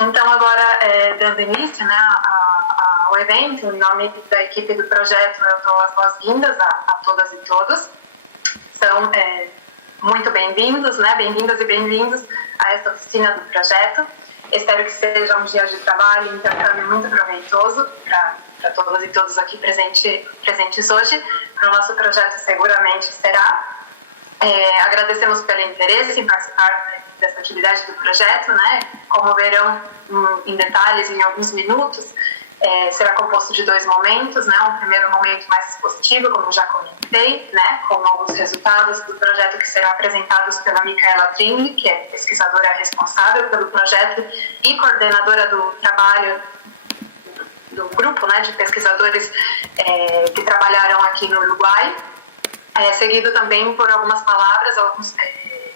Então, agora, dando início, né, ao evento, em nome da equipe do projeto, eu dou as boas-vindas a todas e todos. São muito bem-vindos, né, bem-vindas e bem-vindos a esta oficina do projeto. Espero que seja um dia de trabalho e intercâmbio muito proveitoso para todas e todos aqui presentes hoje. Para o nosso projeto, seguramente será. Agradecemos pelo interesse em participar dessa atividade do projeto, né? Como verão em detalhes em alguns minutos, será composto de 2 momentos, né? Um primeiro momento mais expositivo, como já comentei, né? Com alguns resultados do projeto que serão apresentados pela Micaela Tringli, que é pesquisadora responsável pelo projeto e coordenadora do trabalho do grupo, né? De pesquisadores que trabalharam aqui no Uruguai. Seguido também por algumas palavras, alguns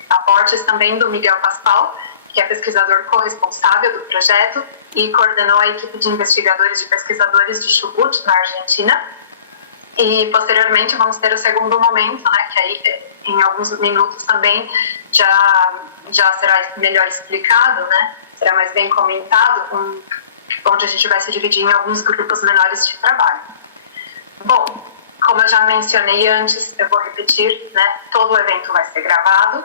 aportes também do Miguel Paspal, que é pesquisador corresponsável do projeto e coordenou a equipe de investigadores e pesquisadores de Chubut, na Argentina. E, posteriormente, vamos ter o segundo momento, né, que aí, em alguns minutos também, já será melhor explicado, né, será mais bem comentado, onde a gente vai se dividir em alguns grupos menores de trabalho. Bom, como eu já mencionei antes, eu vou repetir, né, todo o evento vai ser gravado.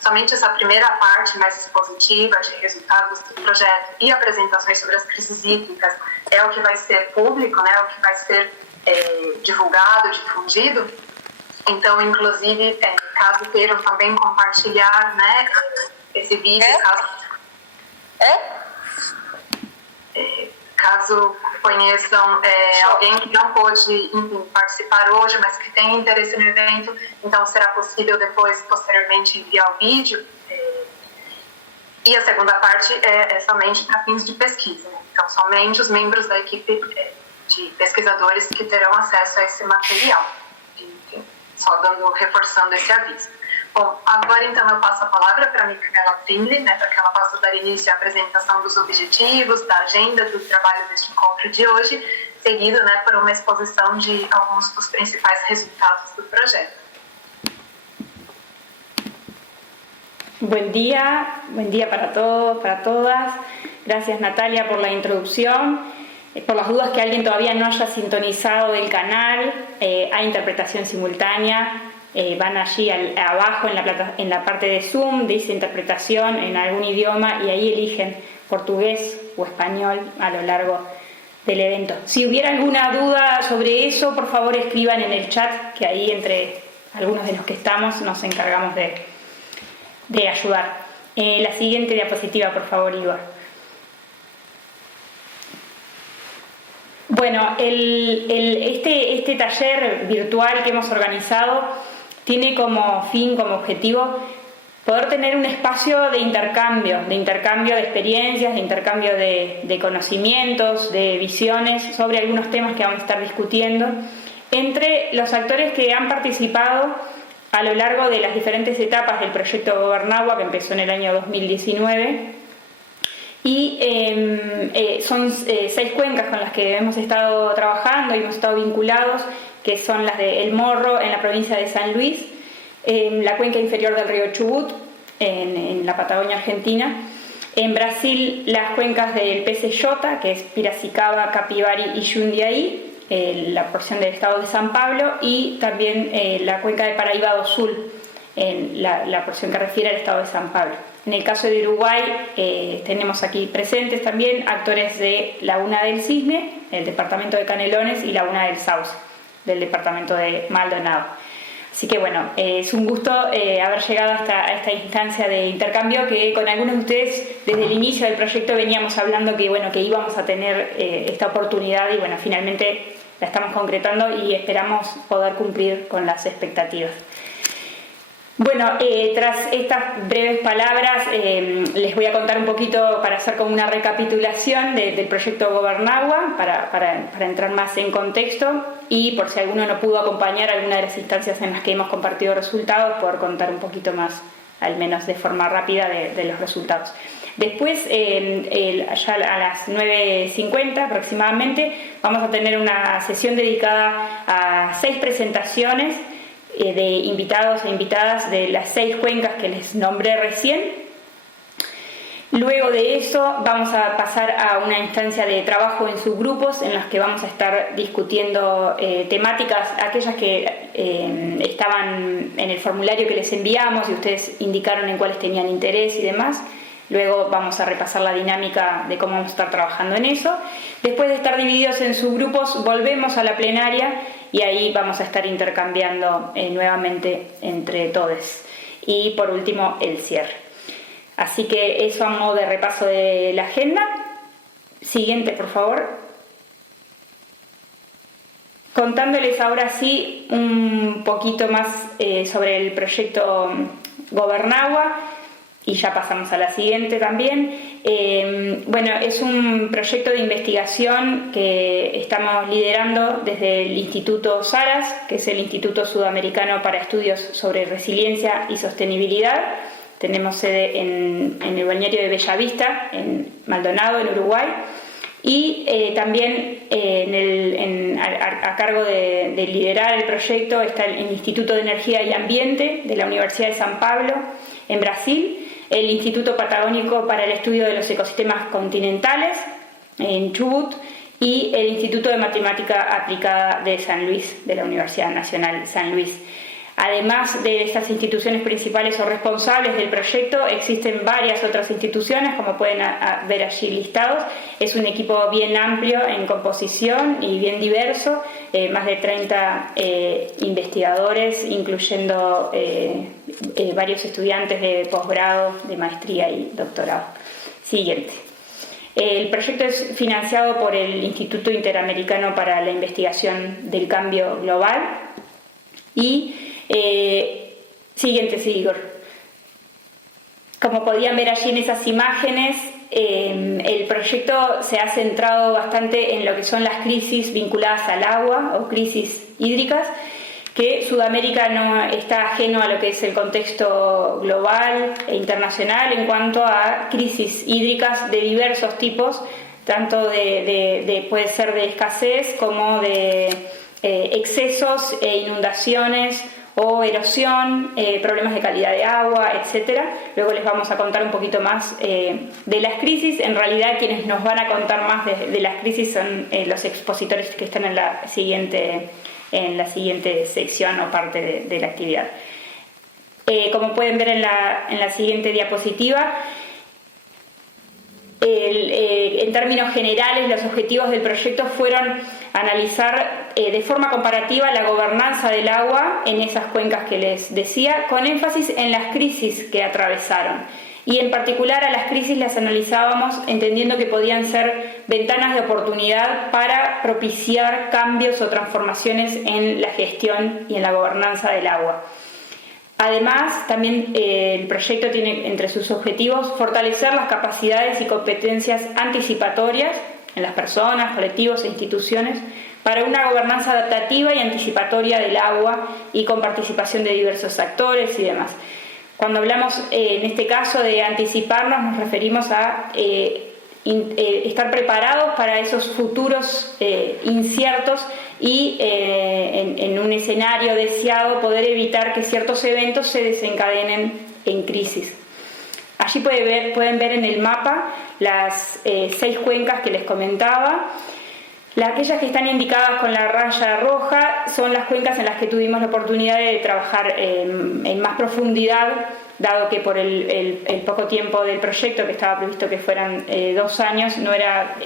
Somente essa primeira parte mais expositiva de resultados do projeto e apresentações sobre as crises hídricas é o que vai ser público, né, o que vai ser divulgado, difundido. Então, inclusive, caso queiram também compartilhar, né, esse vídeo, caso conheçam alguém que não pôde participar hoje, mas que tem interesse no evento, então será possível depois, posteriormente, enviar o vídeo. E a segunda parte é somente para fins de pesquisa, né? Então, somente os membros da equipe de pesquisadores que terão acesso a esse material. Enfim, só reforçando esse aviso. Bom, agora então eu passo a palavra para a Micaela Tringli, né, para que ela possa dar início à apresentação dos objetivos, da agenda, do trabalho deste encontro de hoje, seguido, né, por uma exposição de alguns dos principais resultados do projeto. Buen día para todos, para todas. Gracias, Natalia, por la introducción. Por las dudas que alguien todavía no haya sintonizado el canal, hay interpretación simultánea. Van allí abajo en la parte de Zoom, dice interpretación en algún idioma y ahí eligen portugués o español a lo largo del evento. Si hubiera alguna duda sobre eso, por favor escriban en el chat, que ahí entre algunos de los que estamos nos encargamos de ayudar. La siguiente diapositiva, por favor, Igor. Bueno, este taller virtual que hemos organizado tiene como fin, como objetivo, poder tener un espacio de intercambio de experiencias, de intercambio de conocimientos, de visiones sobre algunos temas que vamos a estar discutiendo entre los actores que han participado a lo largo de las diferentes etapas del proyecto Gobernagua, que empezó en el año 2019. Y son 6 cuencas con las que hemos estado trabajando y hemos estado vinculados, que son las de El Morro en la provincia de San Luis, la cuenca inferior del río Chubut en la Patagonia Argentina, en Brasil las cuencas del PCJ, que es Piracicaba, Capivari y Jundiaí, la porción del estado de San Pablo, y también la cuenca de Paraíba do Sul, en la porción que refiere al estado de San Pablo. En el caso de Uruguay tenemos aquí presentes también actores de Laguna del Cisne, el departamento de Canelones, y Laguna del Sauce, del departamento de Maldonado. Así que bueno, es un gusto haber llegado a esta instancia de intercambio que con algunos de ustedes desde el inicio del proyecto veníamos hablando que íbamos a tener esta oportunidad y bueno, finalmente la estamos concretando y esperamos poder cumplir con las expectativas. Bueno, tras estas breves palabras les voy a contar un poquito para hacer como una recapitulación del proyecto Gobernagua para entrar más en contexto y por si alguno no pudo acompañar alguna de las instancias en las que hemos compartido resultados, poder contar un poquito más, al menos de forma rápida, de los resultados. Después, ya a las 9:50 aproximadamente, vamos a tener una sesión dedicada a 6 presentaciones de invitados e invitadas de las 6 cuencas que les nombré recién. Luego de eso vamos a pasar a una instancia de trabajo en subgrupos en las que vamos a estar discutiendo temáticas, aquellas que estaban en el formulario que les enviamos y ustedes indicaron en cuáles tenían interés y demás. Luego vamos a repasar la dinámica de cómo vamos a estar trabajando en eso. Después de estar divididos en subgrupos, volvemos a la plenaria y ahí vamos a estar intercambiando nuevamente entre todos. Y por último, el cierre. Así que eso a modo de repaso de la agenda. Siguiente, por favor. Contándoles ahora sí un poquito más sobre el proyecto Gobernagua, y ya pasamos a la siguiente también. Bueno, es un proyecto de investigación que estamos liderando desde el Instituto SARAS, que es el Instituto Sudamericano para Estudios sobre Resiliencia y Sostenibilidad. Tenemos sede en el balneario de Bellavista, en Maldonado, en Uruguay, y también a cargo de liderar el proyecto está el Instituto de Energía y Ambiente de la Universidad de San Pablo, en Brasil, el Instituto Patagónico para el Estudio de los Ecosistemas Continentales, en Chubut, y el Instituto de Matemática Aplicada de San Luis, de la Universidad Nacional San Luis. Además de estas instituciones principales o responsables del proyecto, existen varias otras instituciones, como pueden ver allí listados. Es un equipo bien amplio en composición y bien diverso, más de 30 investigadores, incluyendo varios estudiantes de posgrado, de maestría y doctorado. Siguiente. El proyecto es financiado por el Instituto Interamericano para la Investigación del Cambio Global y siguiente, sí, Igor. Como podían ver allí en esas imágenes, el proyecto se ha centrado bastante en lo que son las crisis vinculadas al agua o crisis hídricas, que Sudamérica no está ajeno a lo que es el contexto global e internacional en cuanto a crisis hídricas de diversos tipos, tanto puede ser de escasez como de excesos e inundaciones o erosión, problemas de calidad de agua, etc. Luego les vamos a contar un poquito más de las crisis. En realidad quienes nos van a contar más de las crisis son los expositores que están en la siguiente sección o parte de la actividad. Como pueden ver en la siguiente diapositiva, en términos generales, los objetivos del proyecto fueron analizar de forma comparativa la gobernanza del agua en esas cuencas que les decía, con énfasis en las crisis que atravesaron. Y en particular a las crisis las analizábamos entendiendo que podían ser ventanas de oportunidad para propiciar cambios o transformaciones en la gestión y en la gobernanza del agua. Además, también el proyecto tiene entre sus objetivos fortalecer las capacidades y competencias anticipatorias en las personas, colectivos e instituciones para una gobernanza adaptativa y anticipatoria del agua y con participación de diversos actores y demás. Cuando hablamos en este caso de anticiparnos, nos referimos a estar preparados para esos futuros inciertos y en un escenario deseado poder evitar que ciertos eventos se desencadenen en crisis. Allí pueden ver en el mapa las 6 cuencas que les comentaba. Aquellas que están indicadas con la raya roja son las cuencas en las que tuvimos la oportunidad de trabajar en más profundidad, dado que por el poco tiempo del proyecto, que estaba previsto que fueran 2 años, no era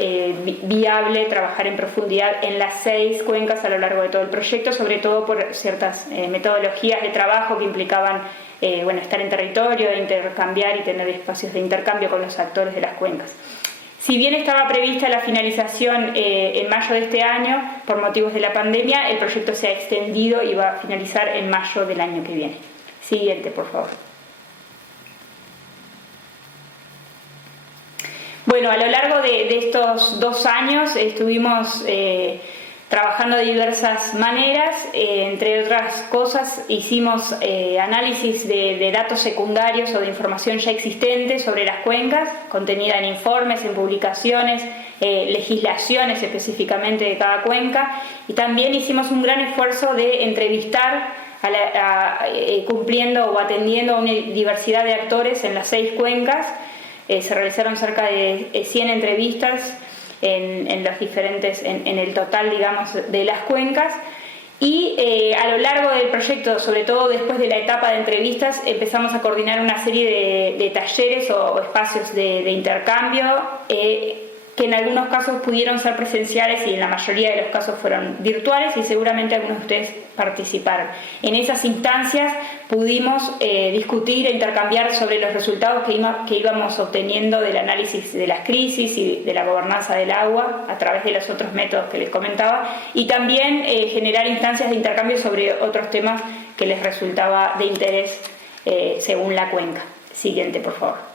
viable trabajar en profundidad en las 6 cuencas a lo largo de todo el proyecto, sobre todo por ciertas metodologías de trabajo que implicaban estar en territorio, intercambiar y tener espacios de intercambio con los actores de las cuencas. Si bien estaba prevista la finalización en mayo de este año, por motivos de la pandemia, el proyecto se ha extendido y va a finalizar en mayo del año que viene. Siguiente, por favor. Bueno, a lo largo de estos 2 años estuvimos trabajando de diversas maneras, entre otras cosas hicimos análisis de datos secundarios o de información ya existente sobre las cuencas, contenida en informes, en publicaciones, legislaciones específicamente de cada cuenca, y también hicimos un gran esfuerzo de entrevistar cumpliendo o atendiendo a una diversidad de actores en las 6 cuencas, Se realizaron cerca de 100 entrevistas en los diferentes, en el total, digamos, de las cuencas. Y a lo largo del proyecto, sobre todo después de la etapa de entrevistas, empezamos a coordinar una serie de talleres o espacios de intercambio que en algunos casos pudieron ser presenciales y en la mayoría de los casos fueron virtuales, y seguramente algunos de ustedes participaron. En esas instancias pudimos discutir e intercambiar sobre los resultados que íbamos obteniendo del análisis de las crisis y de la gobernanza del agua a través de los otros métodos que les comentaba, y también generar instancias de intercambio sobre otros temas que les resultaba de interés según la cuenca. Siguiente, por favor.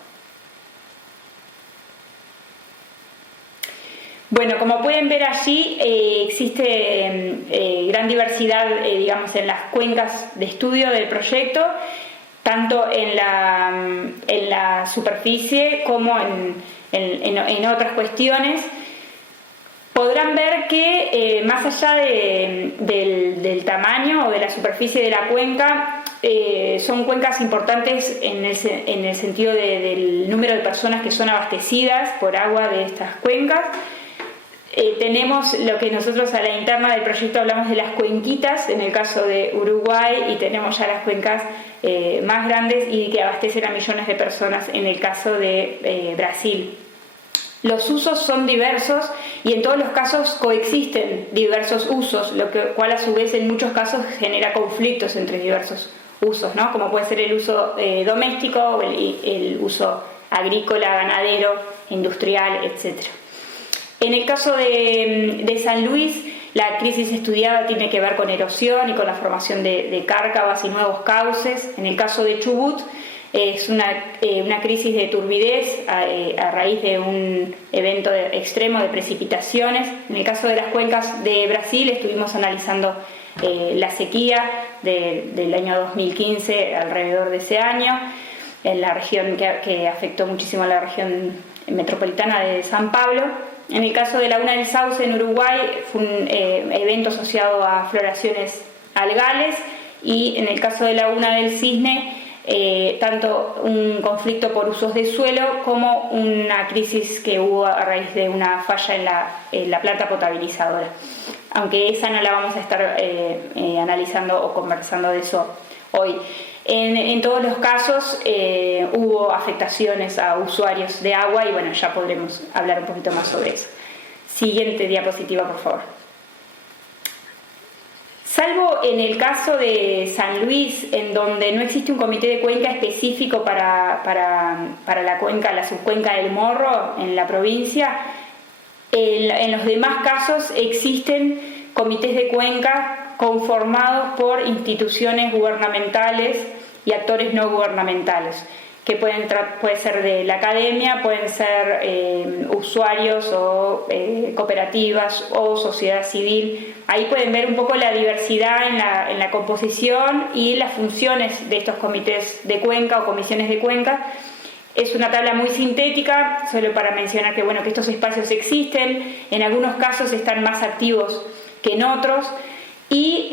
Bueno, como pueden ver allí, existe gran diversidad, digamos, en las cuencas de estudio del proyecto, tanto en la superficie como en otras cuestiones. Podrán ver que más allá del tamaño o de la superficie de la cuenca, son cuencas importantes en el sentido del número de personas que son abastecidas por agua de estas cuencas. Tenemos lo que nosotros a la interna del proyecto hablamos de las cuenquitas, en el caso de Uruguay, y tenemos ya las cuencas más grandes y que abastecen a millones de personas en el caso de Brasil. Los usos son diversos y en todos los casos coexisten diversos usos, lo cual a su vez en muchos casos genera conflictos entre diversos usos, ¿no? Como puede ser el uso doméstico o el uso agrícola, ganadero, industrial, etc. En el caso de San Luis, la crisis estudiada tiene que ver con erosión y con la formación de cárcavas y nuevos cauces. En el caso de Chubut, es una crisis de turbidez a raíz de un evento extremo de precipitaciones. En el caso de las cuencas de Brasil, estuvimos analizando la sequía del año 2015 alrededor de ese año, en la región que afectó muchísimo a la región metropolitana de San Pablo. En el caso de Laguna del Sauce en Uruguay fue un evento asociado a floraciones algales, y en el caso de Laguna del Cisne tanto un conflicto por usos de suelo como una crisis que hubo a raíz de una falla en la planta potabilizadora, aunque esa no la vamos a estar analizando o conversando de eso hoy. En todos los casos hubo afectaciones a usuarios de agua y bueno, ya podremos hablar un poquito más sobre eso. Siguiente diapositiva, por favor. Salvo en el caso de San Luis, en donde no existe un comité de cuenca específico para la cuenca, la subcuenca del Morro en la provincia, en los demás casos existen comités de cuenca conformados por instituciones gubernamentales y actores no gubernamentales, que puede ser de la academia, pueden ser usuarios o cooperativas o sociedad civil. Ahí pueden ver un poco la diversidad en la composición y las funciones de estos comités de cuenca o comisiones de cuenca. Es una tabla muy sintética, solo para mencionar que, que estos espacios existen, en algunos casos están más activos que en otros, y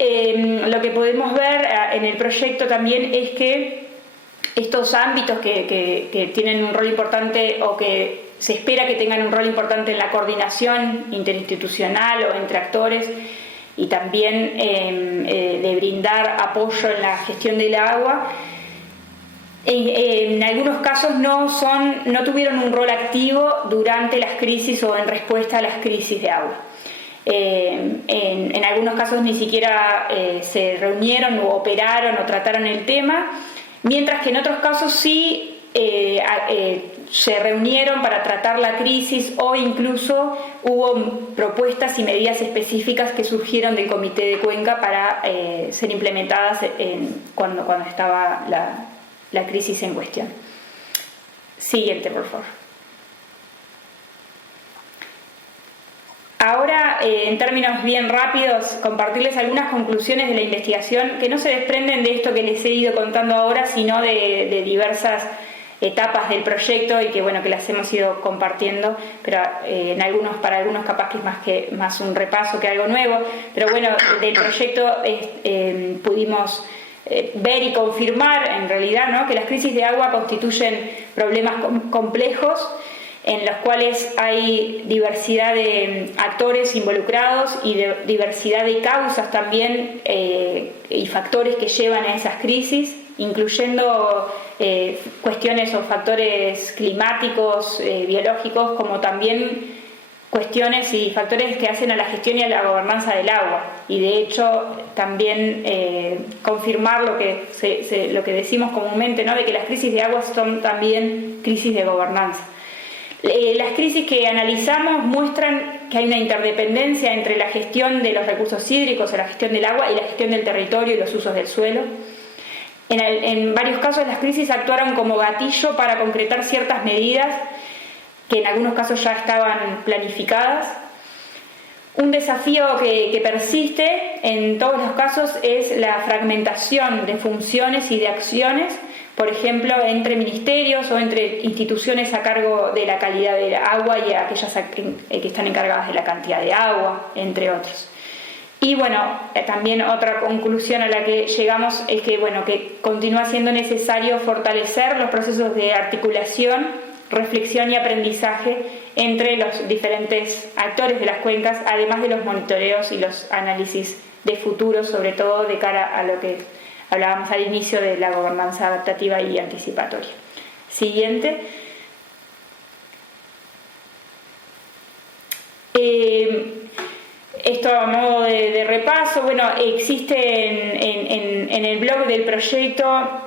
lo que podemos ver en el proyecto también es que estos ámbitos que tienen un rol importante o que se espera que tengan un rol importante en la coordinación interinstitucional o entre actores, y también de brindar apoyo en la gestión del agua, en algunos casos no tuvieron un rol activo durante las crisis o en respuesta a las crisis de agua. En algunos casos ni siquiera se reunieron o operaron o trataron el tema, mientras que en otros casos sí se reunieron para tratar la crisis, o incluso hubo propuestas y medidas específicas que surgieron del Comité de Cuenca para ser implementadas cuando estaba la crisis en cuestión. Siguiente, por favor. Ahora, en términos bien rápidos, compartirles algunas conclusiones de la investigación que no se desprenden de esto que les he ido contando ahora, sino de diversas etapas del proyecto, y que las hemos ido compartiendo, pero para algunos capaz que es más un repaso que algo nuevo. Pero del proyecto pudimos ver y confirmar en realidad, ¿no?, que las crisis de agua constituyen problemas complejos en los cuales hay diversidad de actores involucrados y diversidad de causas también y factores que llevan a esas crisis, incluyendo cuestiones o factores climáticos, biológicos, como también cuestiones y factores que hacen a la gestión y a la gobernanza del agua. Y de hecho también confirmar lo que decimos comúnmente, ¿no?, de que las crisis de agua son también crisis de gobernanza. Las crisis que analizamos muestran que hay una interdependencia entre la gestión de los recursos hídricos o la gestión del agua y la gestión del territorio y los usos del suelo. En varios casos las crisis actuaron como gatillo para concretar ciertas medidas que en algunos casos ya estaban planificadas. Un desafío que persiste en todos los casos es la fragmentación de funciones y de acciones, por ejemplo, entre ministerios o entre instituciones a cargo de la calidad del agua y aquellas que están encargadas de la cantidad de agua, entre otros. Y bueno, también otra conclusión a la que llegamos es que, bueno, que continúa siendo necesario fortalecer los procesos de articulación, reflexión y aprendizaje entre los diferentes actores de las cuencas, además de los monitoreos y los análisis de futuro, sobre todo de cara a lo que hablábamos al inicio de la gobernanza adaptativa y anticipatoria. Siguiente. Esto a modo de repaso, bueno, existe en el blog del proyecto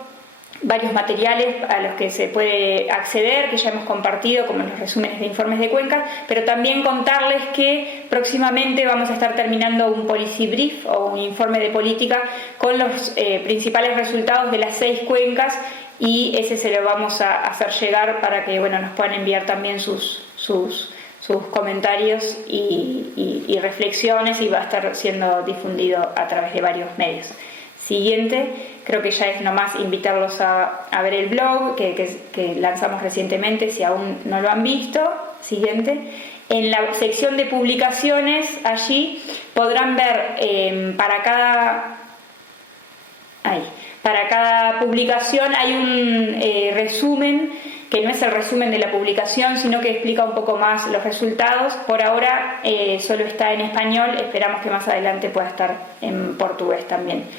varios materiales a los que se puede acceder, que ya hemos compartido, como los resúmenes de informes de cuenca, pero también contarles que próximamente vamos a estar terminando un policy brief o un informe de política con los principales resultados de las 6 cuencas, y ese se lo vamos a hacer llegar para que, bueno, nos puedan enviar también sus comentarios y reflexiones, y va a estar siendo difundido a través de varios medios. Siguiente. Creo que ya es nomás invitarlos a ver el blog que lanzamos recientemente, si aún no lo han visto. Siguiente. En la sección de publicaciones, allí podrán ver para cada publicación hay un resumen, que no es el resumen de la publicación, sino que explica un poco más los resultados. Por ahora solo está en español, esperamos que más adelante pueda estar en portugués también.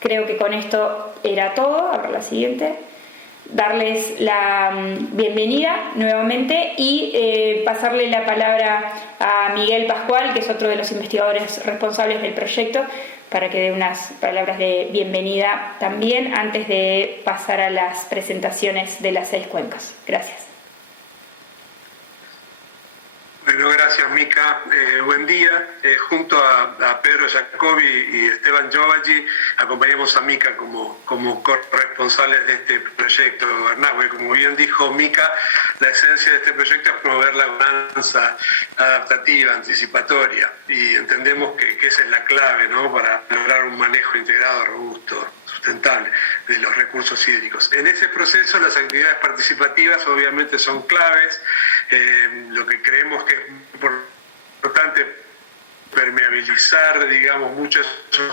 Creo que con esto era todo. A ver la siguiente. Darles la bienvenida nuevamente y pasarle la palabra a Miguel Pascual, que es otro de los investigadores responsables del proyecto, para que dé unas palabras de bienvenida también, antes de pasar a las presentaciones de las 6 cuencas. Gracias. Bueno, gracias Mica. Buen día. Junto a Pedro Jacobi y Esteban Giovaggi acompañamos a Mica como corresponsables de este proyecto, ¿verdad? Porque como bien dijo Mica, la esencia de este proyecto es promover la gobernanza adaptativa, anticipatoria, y entendemos que esa es la clave, ¿no?, para lograr un manejo integrado, robusto, sustentable de los recursos hídricos. En ese proceso las actividades participativas obviamente son claves. Lo que creemos que es importante permeabilizar, digamos, muchos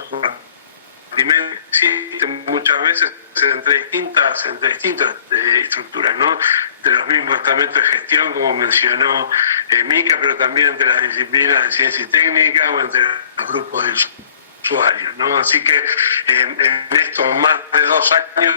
compartimentos existen muchas veces entre distintas estructuras, ¿no?, de los mismos estamentos de gestión, como mencionó Mica, pero también entre las disciplinas de ciencia y técnica o entre los grupos de usuarios, ¿no? Así que en estos más de 2 años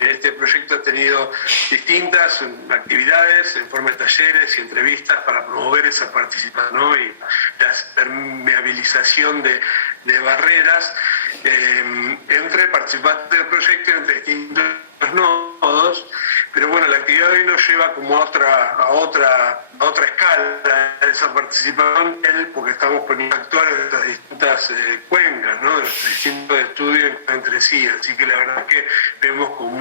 este proyecto ha tenido distintas actividades en forma de talleres y entrevistas para promover esa participación, ¿no?, y la permeabilización de barreras entre participantes del proyecto y entre distintos nodos. Pero bueno, la actividad de hoy nos lleva como a otra escala de esa participación, porque estamos poniendo actores de estas distintas cuencas, ¿no?, de los distintos estudios entre sí. Así que la verdad es que vemos con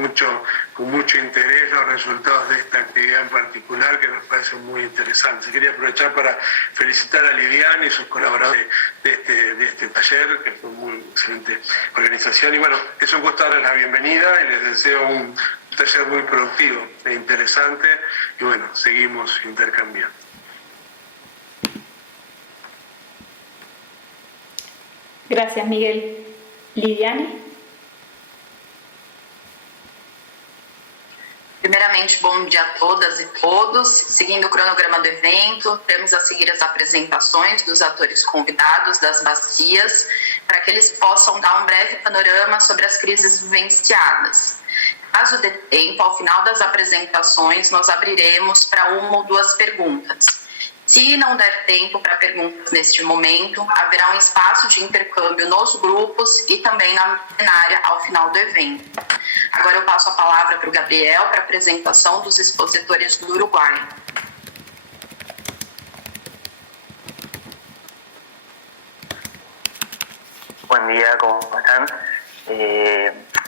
mucho interés los resultados de esta actividad en particular, que nos parece muy interesante. Quería aprovechar para felicitar a Liliana y sus colaboradores de este taller, que fue muy excelente organización. Y bueno, es un gusto darles la bienvenida y les deseo un taller muy productivo e interesante, y bueno, seguimos intercambiando. Gracias, Miguel. Liliana. Primeiramente, bom dia a todas e todos. Seguindo o cronograma do evento, temos a seguir as apresentações dos atores convidados das bacias, para que eles possam dar um breve panorama sobre as crises vivenciadas. Caso dê tempo, ao final das apresentações, nós abriremos para uma ou duas perguntas. Se não der tempo para perguntas neste momento, haverá um espaço de intercâmbio nos grupos e também na plenária ao final do evento. Agora eu passo a palavra para o Gabriel para a apresentação dos expositores do Uruguai. Buen día, ¿cómo están?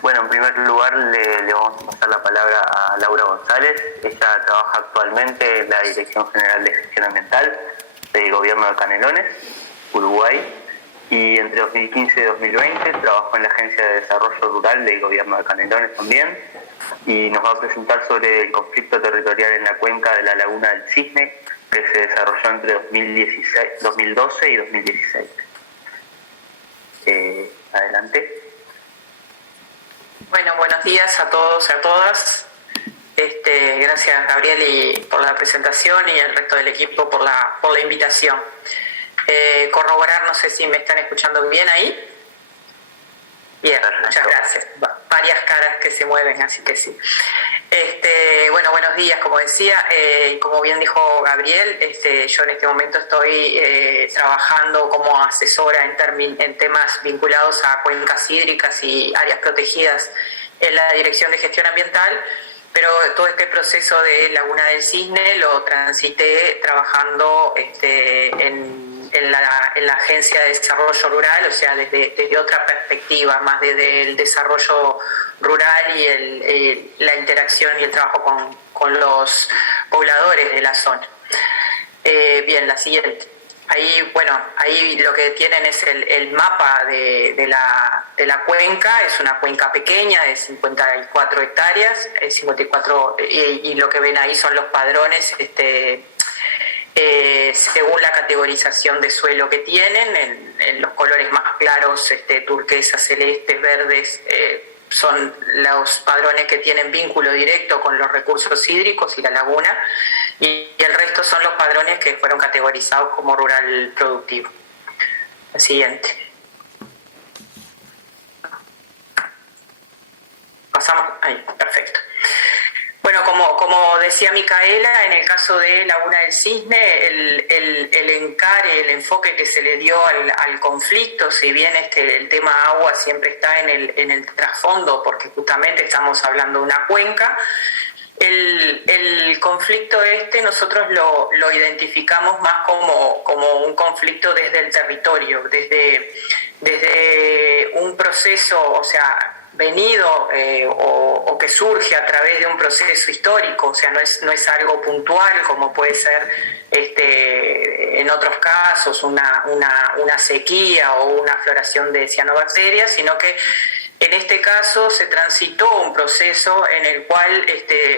Bueno, en primer lugar le vamos a pasar la palabra a Laura González. Ella trabaja actualmente en la Dirección General de Gestión Ambiental del Gobierno de Canelones, Uruguay, y entre 2015 y 2020 trabajó en la Agencia de Desarrollo Rural del Gobierno de Canelones también, y nos va a presentar sobre el conflicto territorial en la cuenca de la Laguna del Cisne, que se desarrolló entre 2012 y 2016. Adelante. Bueno, buenos días a todos y a todas. Gracias, Gabriel, por la presentación y al resto del equipo por la invitación. Corroborar, no sé si me están escuchando bien ahí. Bien, muchas gracias. Varias caras que se mueven, así que sí. Bueno, buenos días, como decía, como bien dijo Gabriel, yo en este momento estoy trabajando como asesora en temas vinculados a cuencas hídricas y áreas protegidas en la Dirección de Gestión Ambiental, pero todo este proceso de Laguna del Cisne lo transité trabajando en la Agencia de Desarrollo Rural, o sea, desde otra perspectiva, más desde el desarrollo rural y la interacción y el trabajo con los pobladores de la zona. Bien, la siguiente. Ahí lo que tienen es el mapa de la cuenca. Es una cuenca pequeña de 54 hectáreas, 54, y lo que ven ahí son los padrones según la categorización de suelo que tienen. En los colores más claros, turquesas, celestes, verdes, son los padrones que tienen vínculo directo con los recursos hídricos y la laguna, y el resto son los padrones que fueron categorizados como rural productivo. La siguiente. Pasamos ahí, perfecto. Bueno, como decía Micaela, en el caso de Laguna del Cisne, el enfoque que se le dio al conflicto, si bien el tema agua siempre está en el trasfondo, porque justamente estamos hablando de una cuenca, el conflicto nosotros lo identificamos más como un conflicto desde el territorio, desde un proceso, o sea, venido o que surge a través de un proceso histórico, o sea, no es algo puntual como puede ser en otros casos una sequía o una floración de cianobacterias, sino que en este caso se transitó un proceso en el cual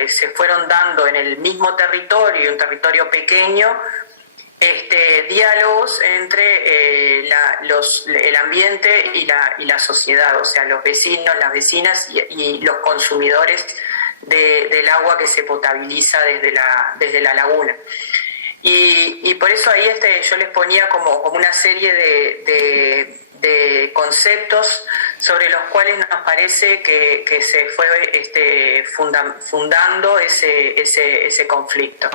se fueron dando en el mismo territorio, un territorio pequeño, diálogos entre el ambiente y la sociedad, o sea, los vecinos, las vecinas y los consumidores del agua que se potabiliza desde la laguna. Y por eso ahí yo les ponía como una serie de conceptos sobre los cuales nos parece que se fue fundando ese conflicto.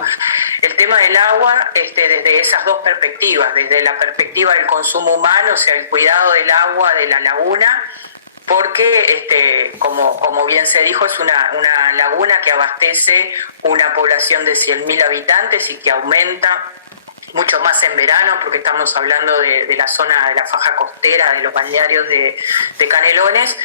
El tema del agua, desde esas dos perspectivas, desde la perspectiva del consumo humano, o sea, el cuidado del agua de la laguna, porque, como bien se dijo, es una laguna que abastece una población de 100.000 habitantes y que aumenta mucho más en verano, porque estamos hablando de la zona de la faja costera, de los balnearios de Canelones,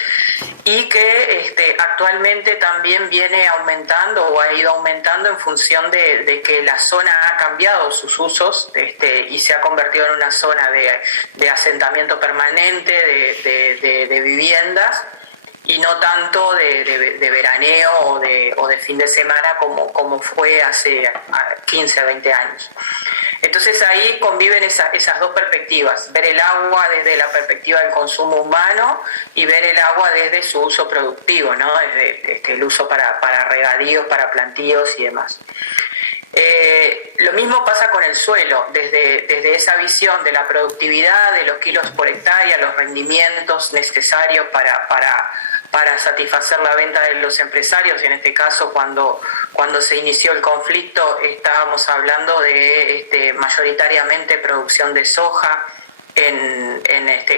y que actualmente también viene aumentando o ha ido aumentando en función de que la zona ha cambiado sus usos y se ha convertido en una zona de asentamiento permanente, de viviendas, y no tanto de veraneo o de fin de semana como fue hace 15 o 20 años. Entonces ahí conviven esas dos perspectivas, ver el agua desde la perspectiva del consumo humano y ver el agua desde su uso productivo, ¿no? Desde el uso para regadíos, para plantíos y demás. Lo mismo pasa con el suelo, desde esa visión de la productividad, de los kilos por hectárea, los rendimientos necesarios para satisfacer la venta de los empresarios. En este caso, cuando se inició el conflicto, estábamos hablando de mayoritariamente producción de soja en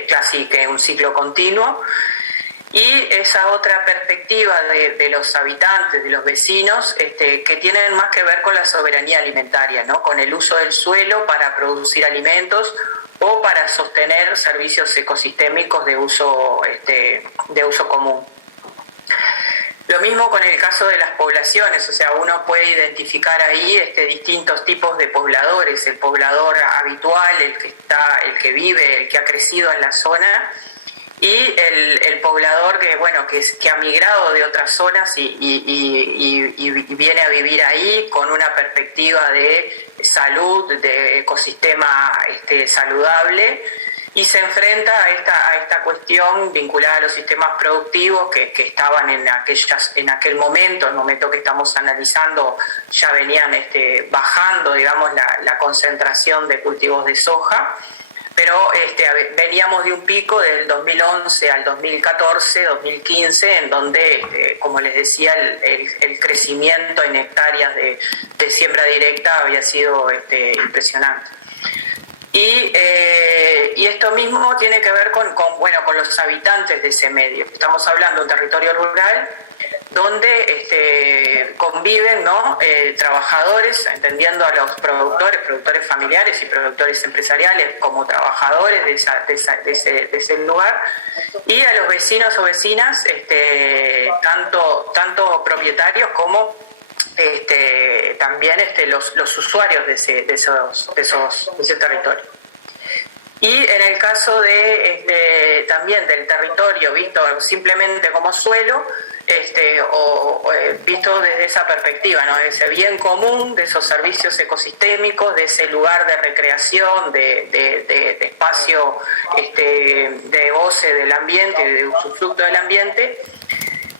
casi que un ciclo continuo. Y esa otra perspectiva de los habitantes, de los vecinos, que tienen más que ver con la soberanía alimentaria, ¿no? Con el uso del suelo para producir alimentos o para sostener servicios ecosistémicos de uso común. Lo mismo con el caso de las poblaciones, o sea, uno puede identificar ahí distintos tipos de pobladores, el poblador habitual, el que vive, el que ha crecido en la zona, y el poblador que ha migrado de otras zonas y viene a vivir ahí con una perspectiva de salud, de ecosistema saludable, y se enfrenta a esta cuestión vinculada a los sistemas productivos que estaban en aquel momento, el momento que estamos analizando, ya venían bajando, digamos, la concentración de cultivos de soja. Pero veníamos de un pico del 2011 al 2014, 2015, en donde, como les decía, el crecimiento en hectáreas de siembra directa había sido impresionante. Y esto mismo tiene que ver con los habitantes de ese medio. Estamos hablando de un territorio rural donde conviven, ¿no? Trabajadores, entendiendo a los productores familiares y productores empresariales como trabajadores de ese lugar, y a los vecinos o vecinas, tanto propietarios como también los usuarios de ese territorio. Y en el caso también del territorio visto simplemente como suelo, visto desde esa perspectiva, ¿no? De ese bien común, de esos servicios ecosistémicos, de ese lugar de recreación, de espacio de goce del ambiente, de usufructo del ambiente,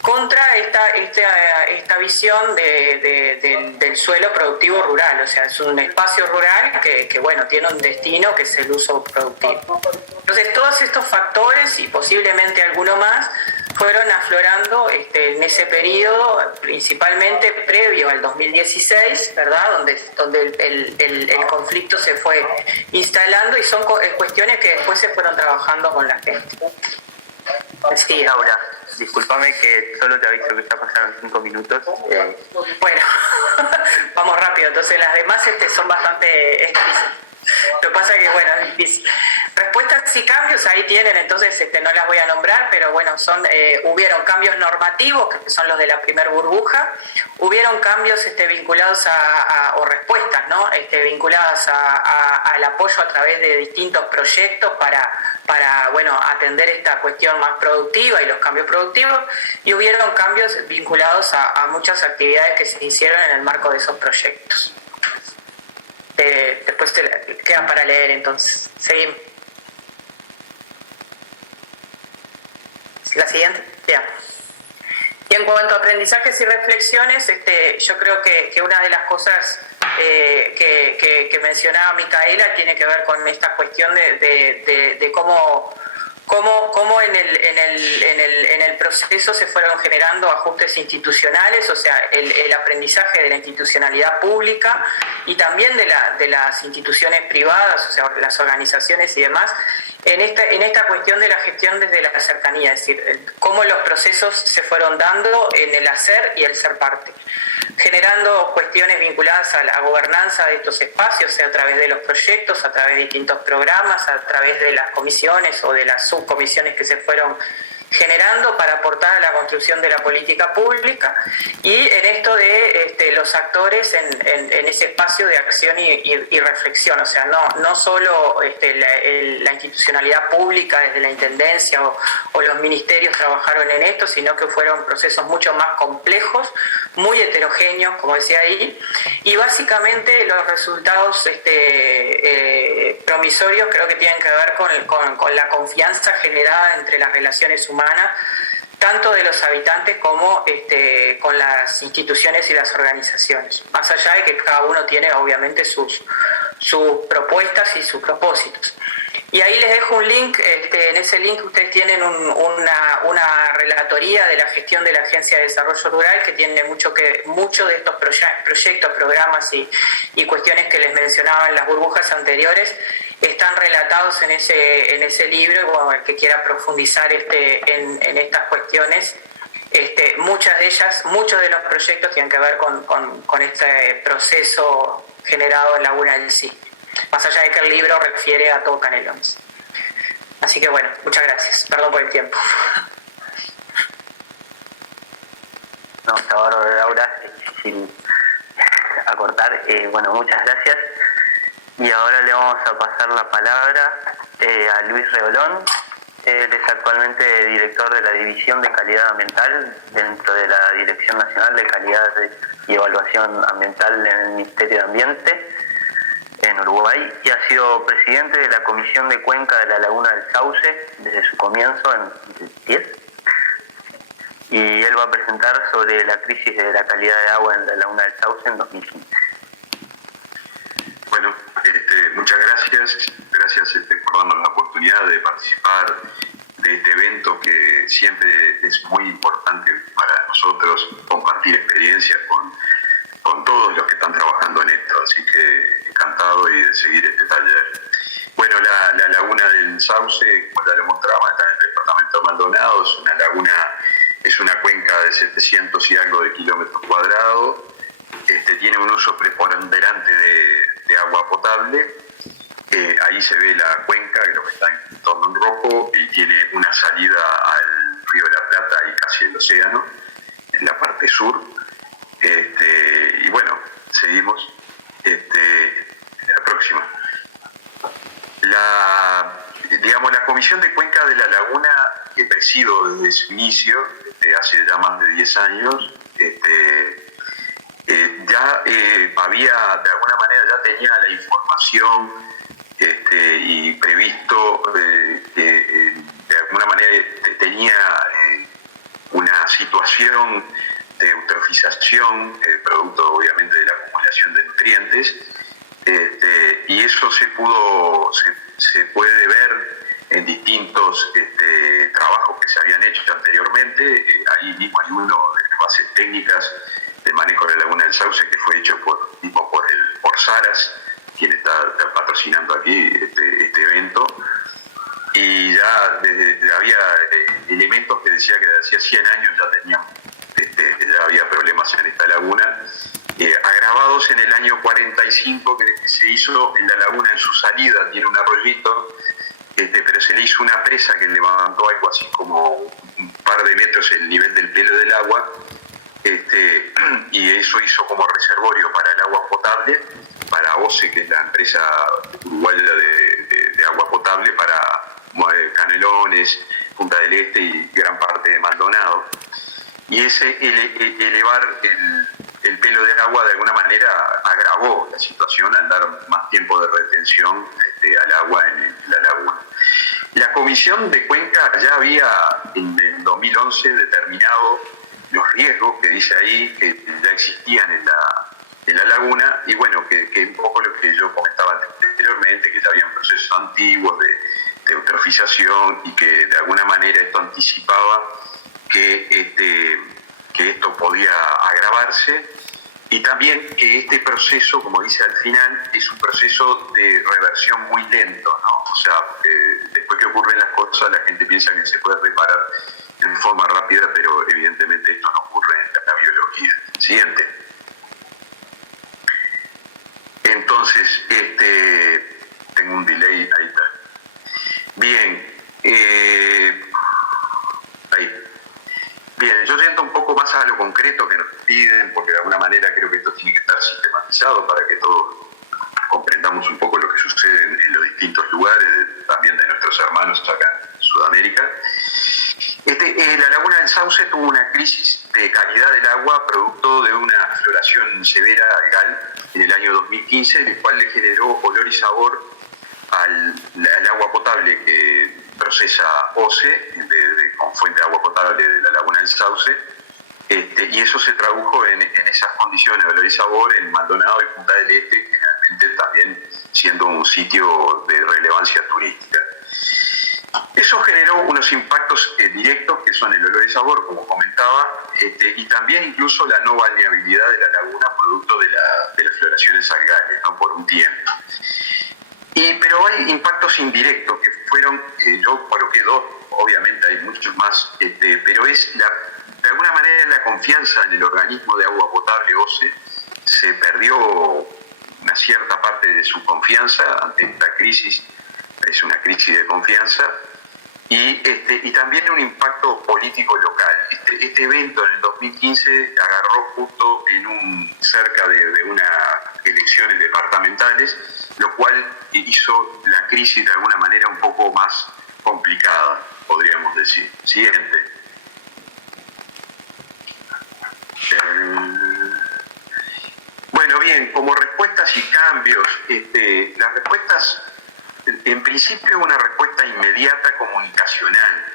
contra esta visión del suelo productivo rural. O sea, es un espacio rural que tiene un destino que es el uso productivo. Entonces, todos estos factores y posiblemente alguno más fueron aflorando en ese periodo, principalmente previo al 2016, ¿verdad? Donde el conflicto se fue instalando, y son cuestiones que después se fueron trabajando con la gente. Sí, Laura, discúlpame que solo te aviso que ya pasaron 5 minutos. Bueno, vamos rápido. Entonces las demás son bastante explícitas. Lo que pasa es que, es difícil. Respuestas y cambios ahí tienen, entonces no las voy a nombrar, pero hubieron cambios normativos, que son los de la primer burbuja, hubieron cambios vinculados o respuestas, ¿no? Vinculadas al apoyo a través de distintos proyectos para atender esta cuestión más productiva y los cambios productivos, y hubieron cambios vinculados a muchas actividades que se hicieron en el marco de esos proyectos. Después queda para leer, entonces. Seguimos. La siguiente. Ya. Y en cuanto a aprendizajes y reflexiones, yo creo que una de las cosas que mencionaba Micaela tiene que ver con esta cuestión de cómo en el proceso se fueron generando ajustes institucionales, o sea, el aprendizaje de la institucionalidad pública y también de las instituciones privadas, o sea, las organizaciones y demás, en esta cuestión de la gestión desde la cercanía, es decir, cómo los procesos se fueron dando en el hacer y el ser parte, generando cuestiones vinculadas a la gobernanza de estos espacios, o sea, a través de los proyectos, a través de distintos programas, a través de las comisiones o de las subcomisiones que se fueron generando para aportar a la construcción de la política pública y en esto de los actores en ese espacio de acción y reflexión, o sea, no solo la institucionalidad pública desde la intendencia o los ministerios trabajaron en esto, sino que fueron procesos mucho más complejos, muy heterogéneos, como decía ahí, y básicamente los resultados promisorios creo que tienen que ver con la confianza generada entre las relaciones humanas, tanto de los habitantes como con las instituciones y las organizaciones, más allá de que cada uno tiene obviamente sus propuestas y sus propósitos. Y ahí les dejo un link, en ese link ustedes tienen una relatoría de la gestión de la Agencia de Desarrollo Rural que tiene mucho de estos proyectos, programas y cuestiones que les mencionaba en las burbujas anteriores, están relatados en ese libro, y bueno, el que quiera profundizar en estas cuestiones, muchas de ellas, muchos de los proyectos tienen que ver con este proceso generado en Laguna del Sí, más allá de que el libro refiere a todo Canelones. Así que bueno, muchas gracias, perdón por el tiempo. No, está bárbaro, Laura, es difícil acortar. Bueno, muchas gracias. Y ahora le vamos a pasar la palabra a Luis Reolón. Él es actualmente director de la División de Calidad Ambiental dentro de la Dirección Nacional de Calidad y Evaluación Ambiental en el Ministerio de Ambiente en Uruguay y ha sido presidente de la Comisión de Cuenca de la Laguna del Sauce desde su comienzo en 2010. Y él va a presentar sobre la crisis de la calidad de agua en la Laguna del Sauce en 2015. Bueno, muchas gracias por darnos la oportunidad de participar de este evento que siempre es muy importante para nosotros compartir experiencias con todos los que están trabajando en esto, así que encantado y de seguir este taller. Bueno, la Laguna del Sauce, como ya lo mostraba, está en el departamento de Maldonado, es una cuenca de 700 y algo de kilómetros cuadrados, tiene un uso preponderante de agua potable. Ahí se ve la cuenca, creo que está en torno en rojo, y tiene una salida al Río de la Plata y casi el océano, en la parte sur. Y bueno, seguimos. La próxima. La Comisión de Cuenca de la Laguna, que presido desde su inicio, hace ya más de 10 años, ya había, de alguna manera, ya tenía la información y previsto que de alguna manera tenía una situación de eutrofización, producto obviamente de la acumulación de nutrientes, y eso se puede ver en distintos trabajos que se habían hecho anteriormente. Ahí mismo hay uno de las bases técnicas de manejo de la Laguna del Sauce que fue hecho por Saras, quien está patrocinando aquí este evento, y ya había elementos que decía que hacía 100 años ya teníamos, ya había problemas en esta laguna, agravados en el año 45, que se hizo en la laguna en su salida, tiene un arroyito, pero se le hizo una presa que levantó algo así como un par de metros el nivel del pelo del agua, y eso hizo como reservorio para el agua potable, para OCE, que es la empresa uruguaya de agua potable, para Canelones, Punta del Este y gran parte de Maldonado. Y ese elevar el pelo del agua de alguna manera agravó la situación al dar más tiempo de retención al agua en la laguna. La Comisión de Cuenca ya había en el 2011 determinado los riesgos que dice ahí que ya existían en la laguna, y bueno, que un poco lo que yo comentaba anteriormente, que ya habían procesos antiguos de eutrofización y que de alguna manera esto anticipaba que esto podía agravarse, y también que este proceso, como dice al final, es un proceso de reversión muy lento, ¿no? O sea, después que ocurren las cosas, la gente piensa que se puede reparar en forma rápida, pero evidentemente esto no ocurre en la biología. Siguiente. Entonces, tengo un delay, ahí está. Bien, concreto que nos piden, porque de alguna manera creo que esto tiene que estar sistematizado para que todos comprendamos un poco lo que sucede en los distintos lugares, también de nuestros hermanos acá en Sudamérica. La laguna del Sauce tuvo una crisis de calidad del agua producto de una floración severa algal en el año 2015, el cual le generó olor y sabor al agua potable que procesa OCE, con fuente de agua potable de la laguna del Sauce, y eso se tradujo en esas condiciones de olor y sabor en Maldonado y Punta del Este, generalmente también siendo un sitio de relevancia turística. Eso generó unos impactos directos que son el olor y sabor, como comentaba, y también incluso la no balneabilidad de la laguna producto de las floraciones algales, ¿no? Por un tiempo. Pero hay impactos indirectos que fueron, yo coloqué dos, obviamente hay muchos más, pero es de alguna manera la confianza en el organismo de agua potable OCE se perdió una cierta parte de su confianza ante esta crisis, es una crisis de confianza, y también un impacto político local. Este evento en el 2015 agarró justo cerca de unas elecciones departamentales, lo cual hizo la crisis de alguna manera un poco más complicada, podríamos decir. Siguiente. Bueno, bien, como respuestas y cambios, las respuestas, en principio una respuesta inmediata comunicacional,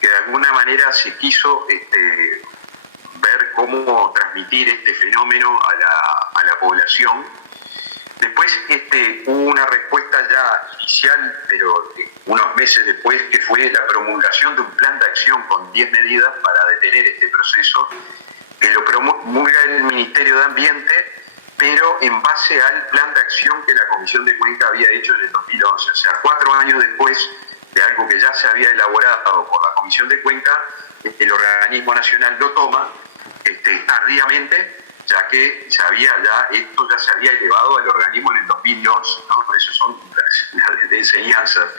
que de alguna manera se quiso ver cómo transmitir este fenómeno a la población. Después hubo una respuesta ya inicial, pero unos meses después, que fue la promulgación de un plan de acción con 10 medidas para detener este proceso, que lo promulga el Ministerio de Ambiente, pero en base al plan de acción que la Comisión de Cuenca había hecho en el 2011. O sea, 4 años después de algo que ya se había elaborado por la Comisión de Cuenca, el organismo nacional lo toma tardíamente, ya que esto ya se había elevado al organismo en el 2011, ¿no? Por eso son las enseñanzas.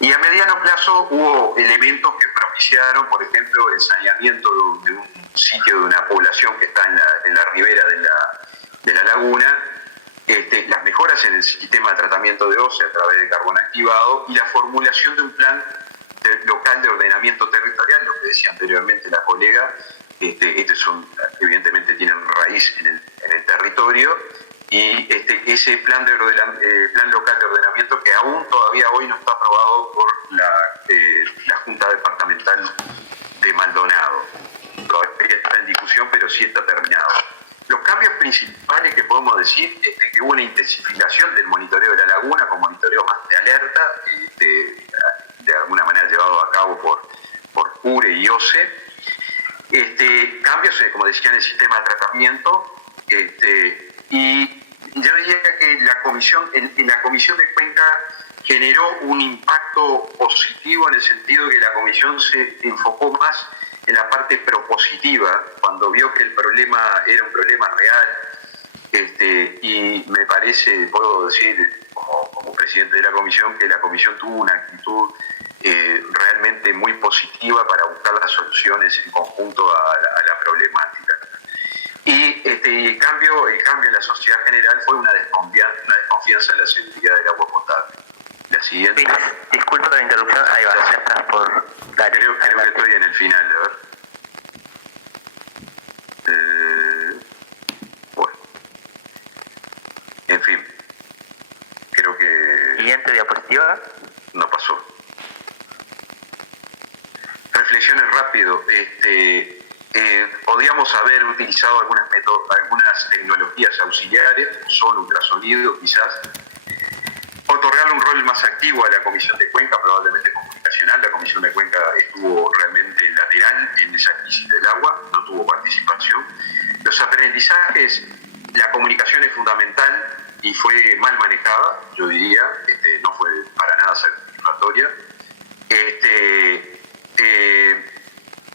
Y a mediano plazo hubo elementos que propiciaron, por ejemplo, el saneamiento de un sitio de una población que está en la ribera de la laguna, las mejoras en el sistema de tratamiento de OCE a través de carbón activado y la formulación de un plan local de ordenamiento territorial, lo que decía anteriormente la colega. Evidentemente tienen raíz en el territorio, y ese plan local de ordenamiento, que aún todavía hoy no está aprobado por la Junta Departamental de Maldonado. Todavía está en discusión, pero sí está terminado. Los cambios principales que podemos decir es que hubo una intensificación del monitoreo de la laguna, con monitoreo más de alerta, de alguna manera llevado a cabo por CURE y OCE. Cambios, como decía, en el sistema de tratamiento, y yo diría que la comisión de Cuenca generó un impacto positivo, en el sentido de que la comisión se enfocó más en la parte propositiva, cuando vio que el problema era un problema real, y me parece, puedo decir como presidente de la comisión, que la comisión tuvo una actitud realmente muy positiva para buscar las soluciones en conjunto a la problemática. Y el cambio en la sociedad general fue una desconfianza en la seguridad del agua potable. La siguiente. Disculpa la interrupción, ahí va, ya estás por... Dale, creo que estoy en el final, a ver. Bueno. En fin. Creo que... Siguiente diapositiva. No pasó. Reflexiones rápido. Podríamos haber utilizado algunas tecnologías auxiliares, son ultrasonido quizás, otorgarle un rol más activo a la Comisión de Cuenca, probablemente comunicacional. La Comisión de Cuenca estuvo realmente lateral en esa crisis del agua, no tuvo participación. Los aprendizajes, la comunicación es fundamental y fue mal manejada, yo diría, no fue para nada satisfactoria.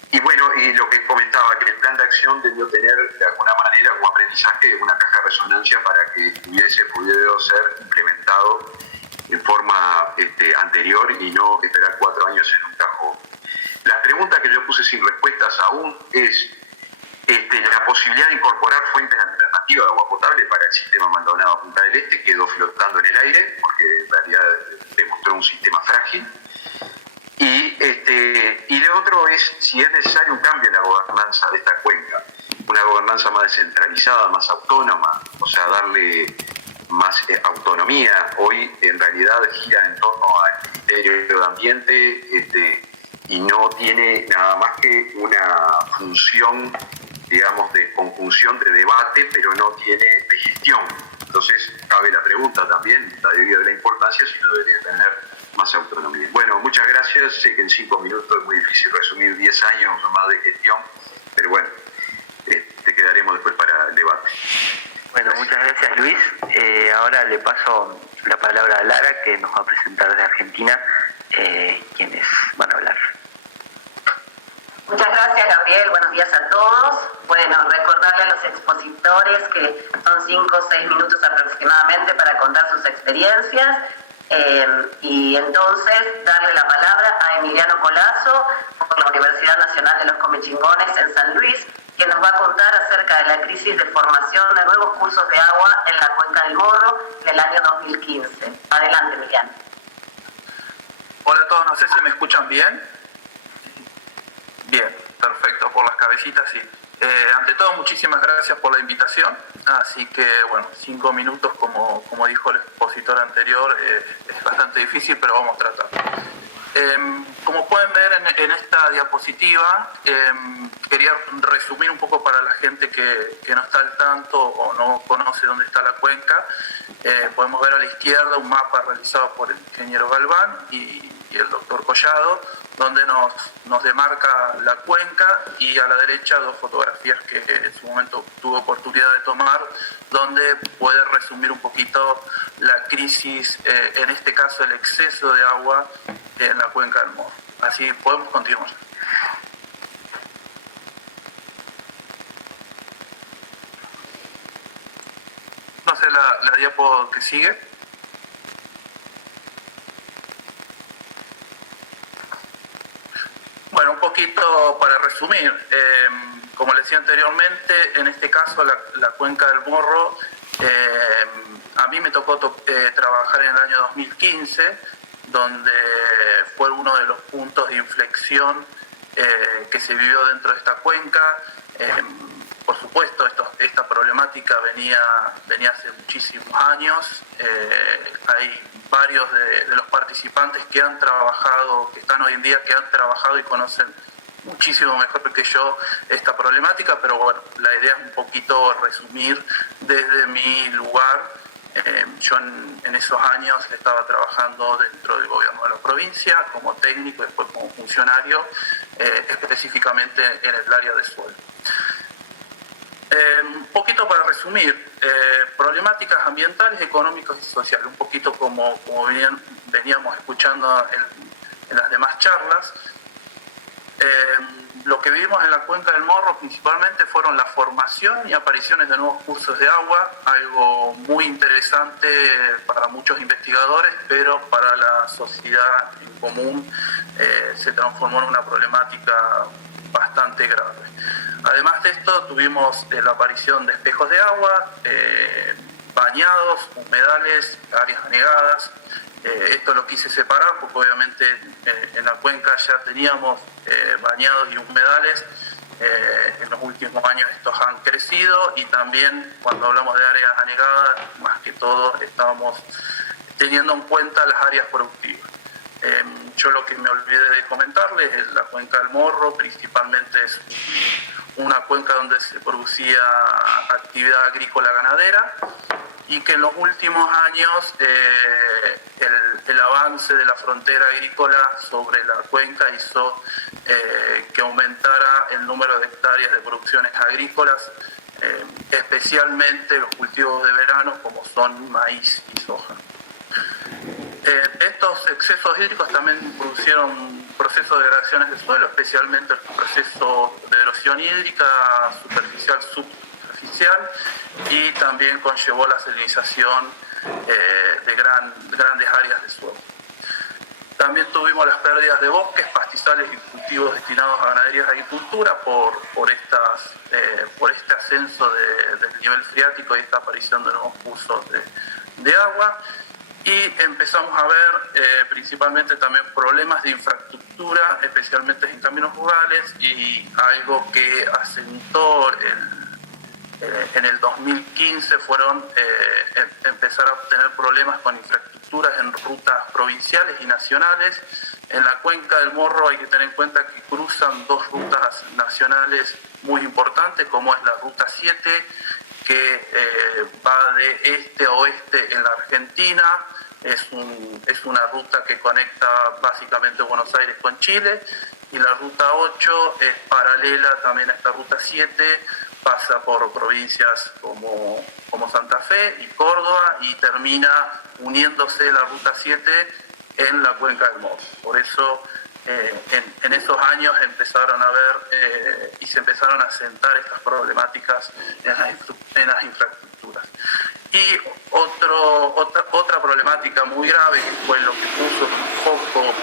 Y bueno, y lo que comentaba, que el plan de acción debió tener de alguna manera como aprendizaje una caja de resonancia para que hubiese podido ser implementado en forma anterior y no esperar 4 años en un cajón. La pregunta que yo puse sin respuestas aún es, otro es si es necesario un cambio en la gobernanza de esta cuenca, una gobernanza más descentralizada, más autónoma, o sea, darle más autonomía. Hoy en realidad gira en torno al Ministerio de Ambiente y no tiene nada más que una función, digamos, de conjunción, de debate, pero no tiene de gestión. Entonces cabe la pregunta también, debido a la importancia, si no debería tener más autonomía. Bueno, muchas gracias. Sé que en 5 minutos es muy difícil resumir 10 años o más de gestión, pero bueno, te quedaremos después para el debate. Bueno, muchas gracias, Luis. Ahora le paso la palabra a Lara, que nos va a presentar desde Argentina quienes van a hablar. Muchas gracias, Gabriel. Buenos días a todos. Bueno, recordarle a los expositores que son 5 o 6 minutos aproximadamente para contar sus experiencias. Y entonces darle la palabra a Emiliano Colazo por la Universidad Nacional de los Comechingones en San Luis, que nos va a contar acerca de la crisis de formación de nuevos cursos de agua en la Cuenca del Morro del año 2015. Adelante, Emiliano. Hola a todos, no sé si me escuchan bien. Bien, perfecto, por las cabecitas, sí. Ante todo, muchísimas gracias por la invitación. Así que, bueno, 5 minutos, como dijo el expositor anterior, es bastante difícil, pero vamos a tratar. Como pueden ver en esta diapositiva, quería resumir un poco para la gente que no está al tanto o no conoce dónde está la cuenca. Podemos ver a la izquierda un mapa realizado por el ingeniero Galván y el doctor Collado, donde nos demarca la cuenca, y a la derecha 2 fotografías que en su momento tuve oportunidad de tomar, donde puede resumir un poquito la crisis, en este caso el exceso de agua en la cuenca del Morro. Así podemos continuar. No sé, la diapo que sigue. Bueno, un poquito para resumir, como les decía anteriormente, en este caso la cuenca del Morro, a mí me tocó trabajar en el año 2015, donde fue uno de los puntos de inflexión que se vivió dentro de esta cuenca. Por supuesto, esta problemática venía hace muchísimos años. Hay varios de los participantes que han trabajado, que están hoy en día, que han trabajado y conocen muchísimo mejor que yo esta problemática, pero bueno, la idea es un poquito resumir desde mi lugar. Yo en esos años estaba trabajando dentro del gobierno de la provincia como técnico y después como funcionario, específicamente en el área de suelo. Un poquito para resumir, problemáticas ambientales, económicas y sociales, un poquito como veníamos escuchando en las demás charlas. Lo que vivimos en la cuenca del Morro principalmente fueron la formación y apariciones de nuevos cursos de agua, algo muy interesante para muchos investigadores, pero para la sociedad en común se transformó en una problemática bastante grave. Además de esto, tuvimos la aparición de espejos de agua, bañados, humedales, áreas anegadas. Esto lo quise separar porque obviamente en la cuenca ya teníamos bañados y humedales. En los últimos años estos han crecido, y también cuando hablamos de áreas anegadas, más que todo estábamos teniendo en cuenta las áreas productivas. Yo lo que me olvidé de comentarles es la cuenca del Morro, principalmente es una cuenca donde se producía actividad agrícola ganadera, y que en los últimos años el avance de la frontera agrícola sobre la cuenca hizo que aumentara el número de hectáreas de producciones agrícolas, especialmente los cultivos de verano como son maíz y soja. Estos excesos hídricos también producieron procesos de degradaciones de suelo, especialmente el proceso de erosión hídrica superficial, subsuperficial, y también conllevó la salinización de grandes áreas de suelo. También tuvimos las pérdidas de bosques, pastizales y cultivos destinados a ganadería y agricultura por este ascenso del nivel freático y esta aparición de nuevos cursos de agua. Y empezamos a ver principalmente también problemas de infraestructura, especialmente en cambio caminos rurales, y algo que asentó en el 2015 fueron empezar a tener problemas con infraestructuras en rutas provinciales y nacionales. En la cuenca del Morro hay que tener en cuenta que cruzan dos rutas nacionales muy importantes, como es la Ruta 7, que va de este a oeste en la Argentina. Es una ruta que conecta básicamente Buenos Aires con Chile, y la Ruta 8 es paralela también a esta Ruta 7, pasa por provincias como Santa Fe y Córdoba, y termina uniéndose la Ruta 7 en la cuenca del Morro. Por eso en esos años empezaron a ver y se empezaron a sentar estas problemáticas en las infraestructuras. Y otra problemática muy grave, que fue lo que puso un foco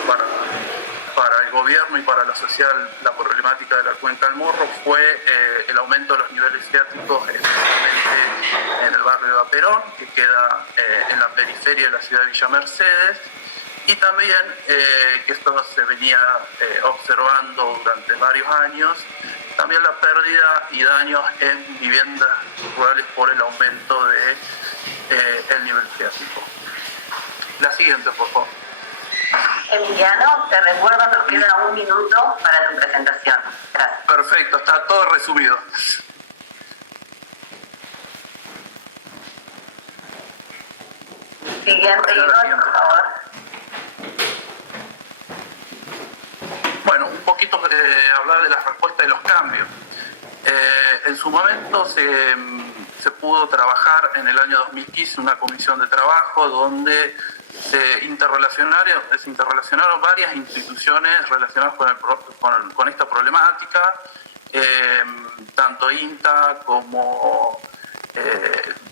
para el gobierno y para la sociedad, la problemática de la cuenca del Morro, fue el aumento de los niveles freáticos, especialmente en el barrio de Vaperón, que queda en la periferia de la ciudad de Villa Mercedes, y también que esto se venía observando durante varios años, también la pérdida y daños en viviendas rurales por el aumento de el nivel freático. La siguiente, por favor. Emiliano, te recuerdo que nos queda 1 minuto para tu presentación. Gracias. Perfecto, está todo resumido. Siguiente, Igor, por favor. Bueno, un poquito hablar de las respuestas de los cambios. En su momento se pudo trabajar en el año 2015 una comisión de trabajo donde se interrelacionaron varias instituciones relacionadas con esta problemática, tanto INTA como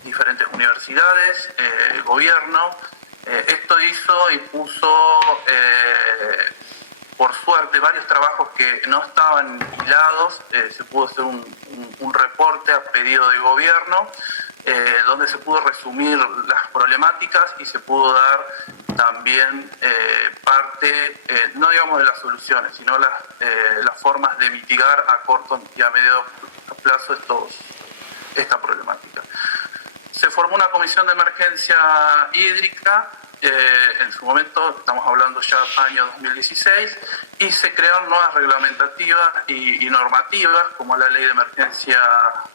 diferentes universidades, el gobierno. Esto hizo y puso, por suerte, varios trabajos que no estaban hilados. Se pudo hacer un reporte a pedido del gobierno, donde se pudo resumir las problemáticas y se pudo dar también parte, no digamos de las soluciones, sino las formas de mitigar a corto y a medio plazo esta problemática. Se formó una comisión de emergencia hídrica, en su momento, estamos hablando ya del año 2016, y se crearon nuevas reglamentativas y normativas, como la Ley de Emergencia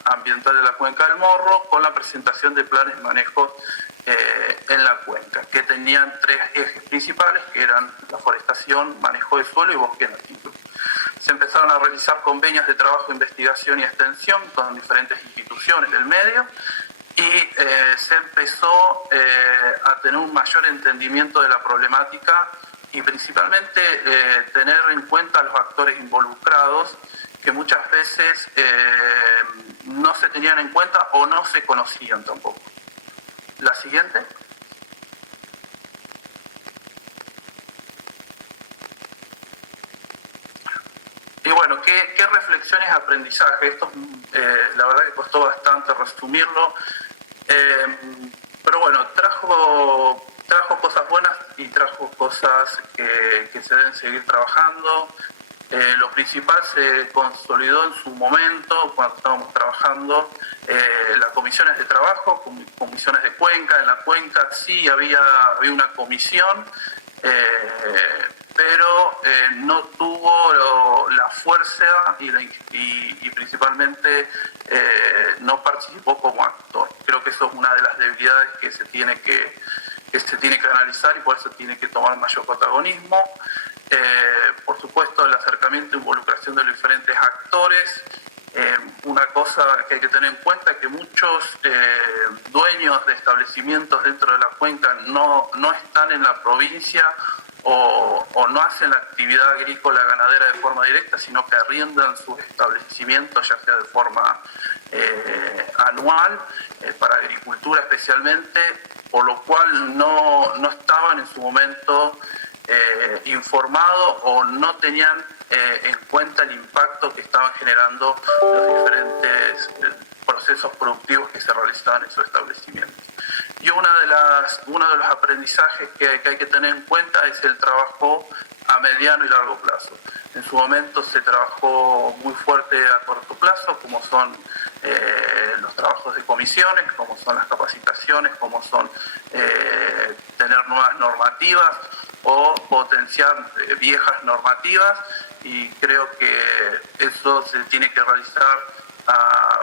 Ambiental de la Cuenca del Morro, con la presentación de planes de manejo en la cuenca, que tenían 3 ejes principales, que eran la forestación, manejo de suelo y bosque nativo. Se empezaron a realizar convenios de trabajo, investigación y extensión con diferentes instituciones del medio, y se empezó a tener un mayor entendimiento de la problemática y principalmente tener en cuenta a los actores involucrados, que muchas veces no se tenían en cuenta o no se conocían tampoco. La siguiente. Y bueno, ¿qué reflexiones, aprendizaje? Esto la verdad que costó bastante resumirlo, pero bueno, trajo cosas buenas y trajo cosas que se deben seguir trabajando. Lo principal se consolidó en su momento cuando estábamos trabajando las comisiones de trabajo, comisiones de cuenca. En la cuenca sí había una comisión, pero no tuvo la fuerza y principalmente no participó como actor. Creo que eso es una de las debilidades que se tiene que analizar, y por eso tiene que tomar mayor protagonismo. Por supuesto, el acercamiento e involucración de los diferentes actores. Una cosa que hay que tener en cuenta es que muchos dueños de establecimientos dentro de la cuenca no están en la provincia o no hacen la actividad agrícola ganadera de forma directa, sino que arriendan sus establecimientos, ya sea de forma anual, para agricultura especialmente, por lo cual no estaban en su momento informados o no tenían en cuenta el impacto que estaban generando los diferentes procesos productivos que se realizaban en su establecimiento. Y uno de los aprendizajes que hay que tener en cuenta es el trabajo a mediano y largo plazo. En su momento se trabajó muy fuerte a corto plazo, como son los trabajos de comisiones, como son las capacitaciones, como son tener nuevas normativas o potenciar viejas normativas, y creo que eso se tiene que realizar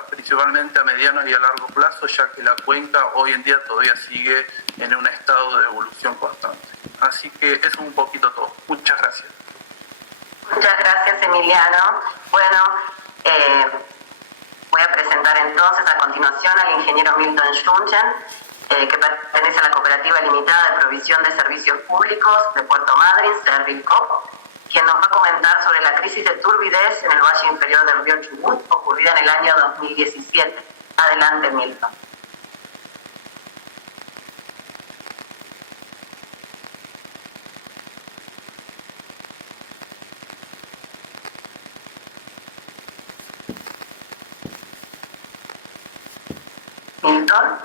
principalmente a mediano y a largo plazo, ya que la cuenca hoy en día todavía sigue en un estado de evolución constante. Así que eso es un poquito todo. Muchas gracias. Muchas gracias, Emiliano. Bueno, voy a presentar entonces a continuación al ingeniero Milton Junchen, que pertenece a la Cooperativa Limitada de Provisión de Servicios Públicos de Puerto Madryn, Servilco, quien nos va a comentar sobre la crisis de turbidez en el valle inferior del río Chubut, ocurrida en el año 2017. Adelante, Milton. Milton.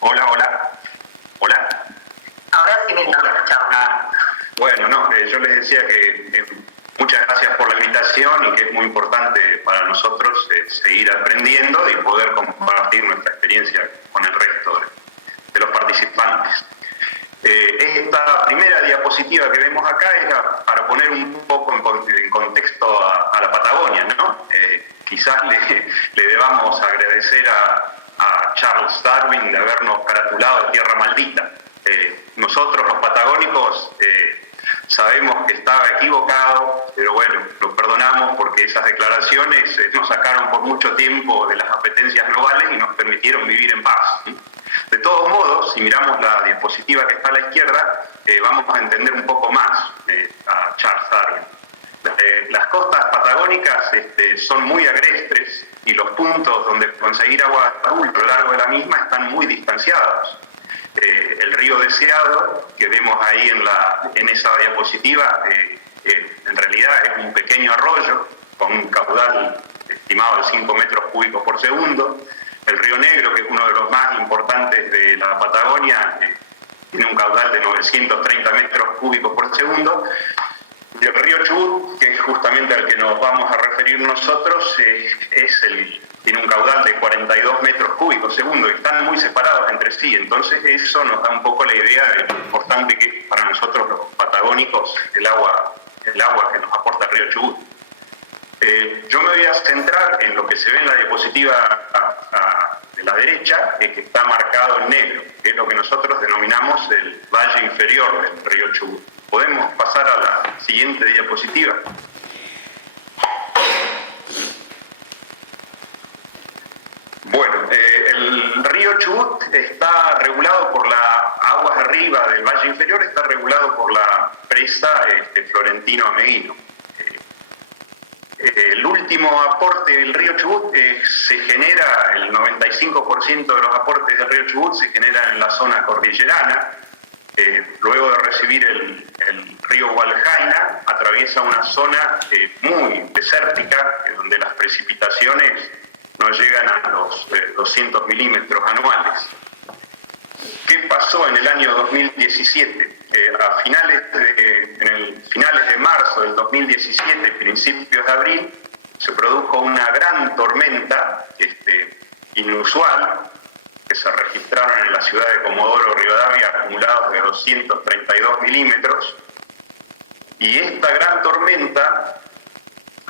Hola, hola. Hola. Ahora sí, Milton, te escuchamos. Bueno, no, yo les decía que muchas gracias por la invitación y que es muy importante para nosotros seguir aprendiendo y poder compartir nuestra experiencia con el resto de los participantes. Esta primera diapositiva que vemos acá era para poner un poco en contexto a la Patagonia, ¿no? Quizás le debamos agradecer a Charles Darwin de habernos caratulado de tierra maldita. Nosotros los patagónicos sabemos que estaba equivocado, pero bueno, lo perdonamos porque esas declaraciones nos sacaron por mucho tiempo de las apetencias globales y nos permitieron vivir en paz. De todos modos, si miramos la diapositiva que está a la izquierda, vamos a entender un poco más a Charles Darwin. Las costas patagónicas son muy agrestes y los puntos donde conseguir agua adulta a lo largo de la misma están muy distanciados. El río Deseado, que vemos ahí en esa diapositiva, en realidad es un pequeño arroyo con un caudal estimado de 5 metros cúbicos por segundo. El río Negro, que es uno de los más importantes de la Patagonia, tiene un caudal de 930 metros cúbicos por segundo. Y el río Chubut, que es justamente al que nos vamos a referir nosotros, tiene un caudal de 42 metros cúbicos segundo, y están muy separados entre sí. Entonces eso nos da un poco la idea de lo importante que es para nosotros los patagónicos el agua que nos aporta el río Chubut. Yo me voy a centrar en lo que se ve en la diapositiva de la derecha, que está marcado en negro, que es lo que nosotros denominamos el valle inferior del río Chubut. ¿Podemos pasar a la siguiente diapositiva? Bueno, el río Chubut está regulado por aguas arriba del valle inferior, está regulado por la presa Florentino Ameguino. El último aporte del río Chubut se genera, el 95% de los aportes del río Chubut se generan en la zona cordillerana. Luego de recibir el río Hualjaina, atraviesa una zona muy desértica, donde las precipitaciones no llegan a los 200 milímetros anuales. ¿Qué pasó en el año 2017? A finales de marzo del 2017, principios de abril, se produjo una gran tormenta inusual, que se registraron en la ciudad de Comodoro Rivadavia acumulados de 232 milímetros, y esta gran tormenta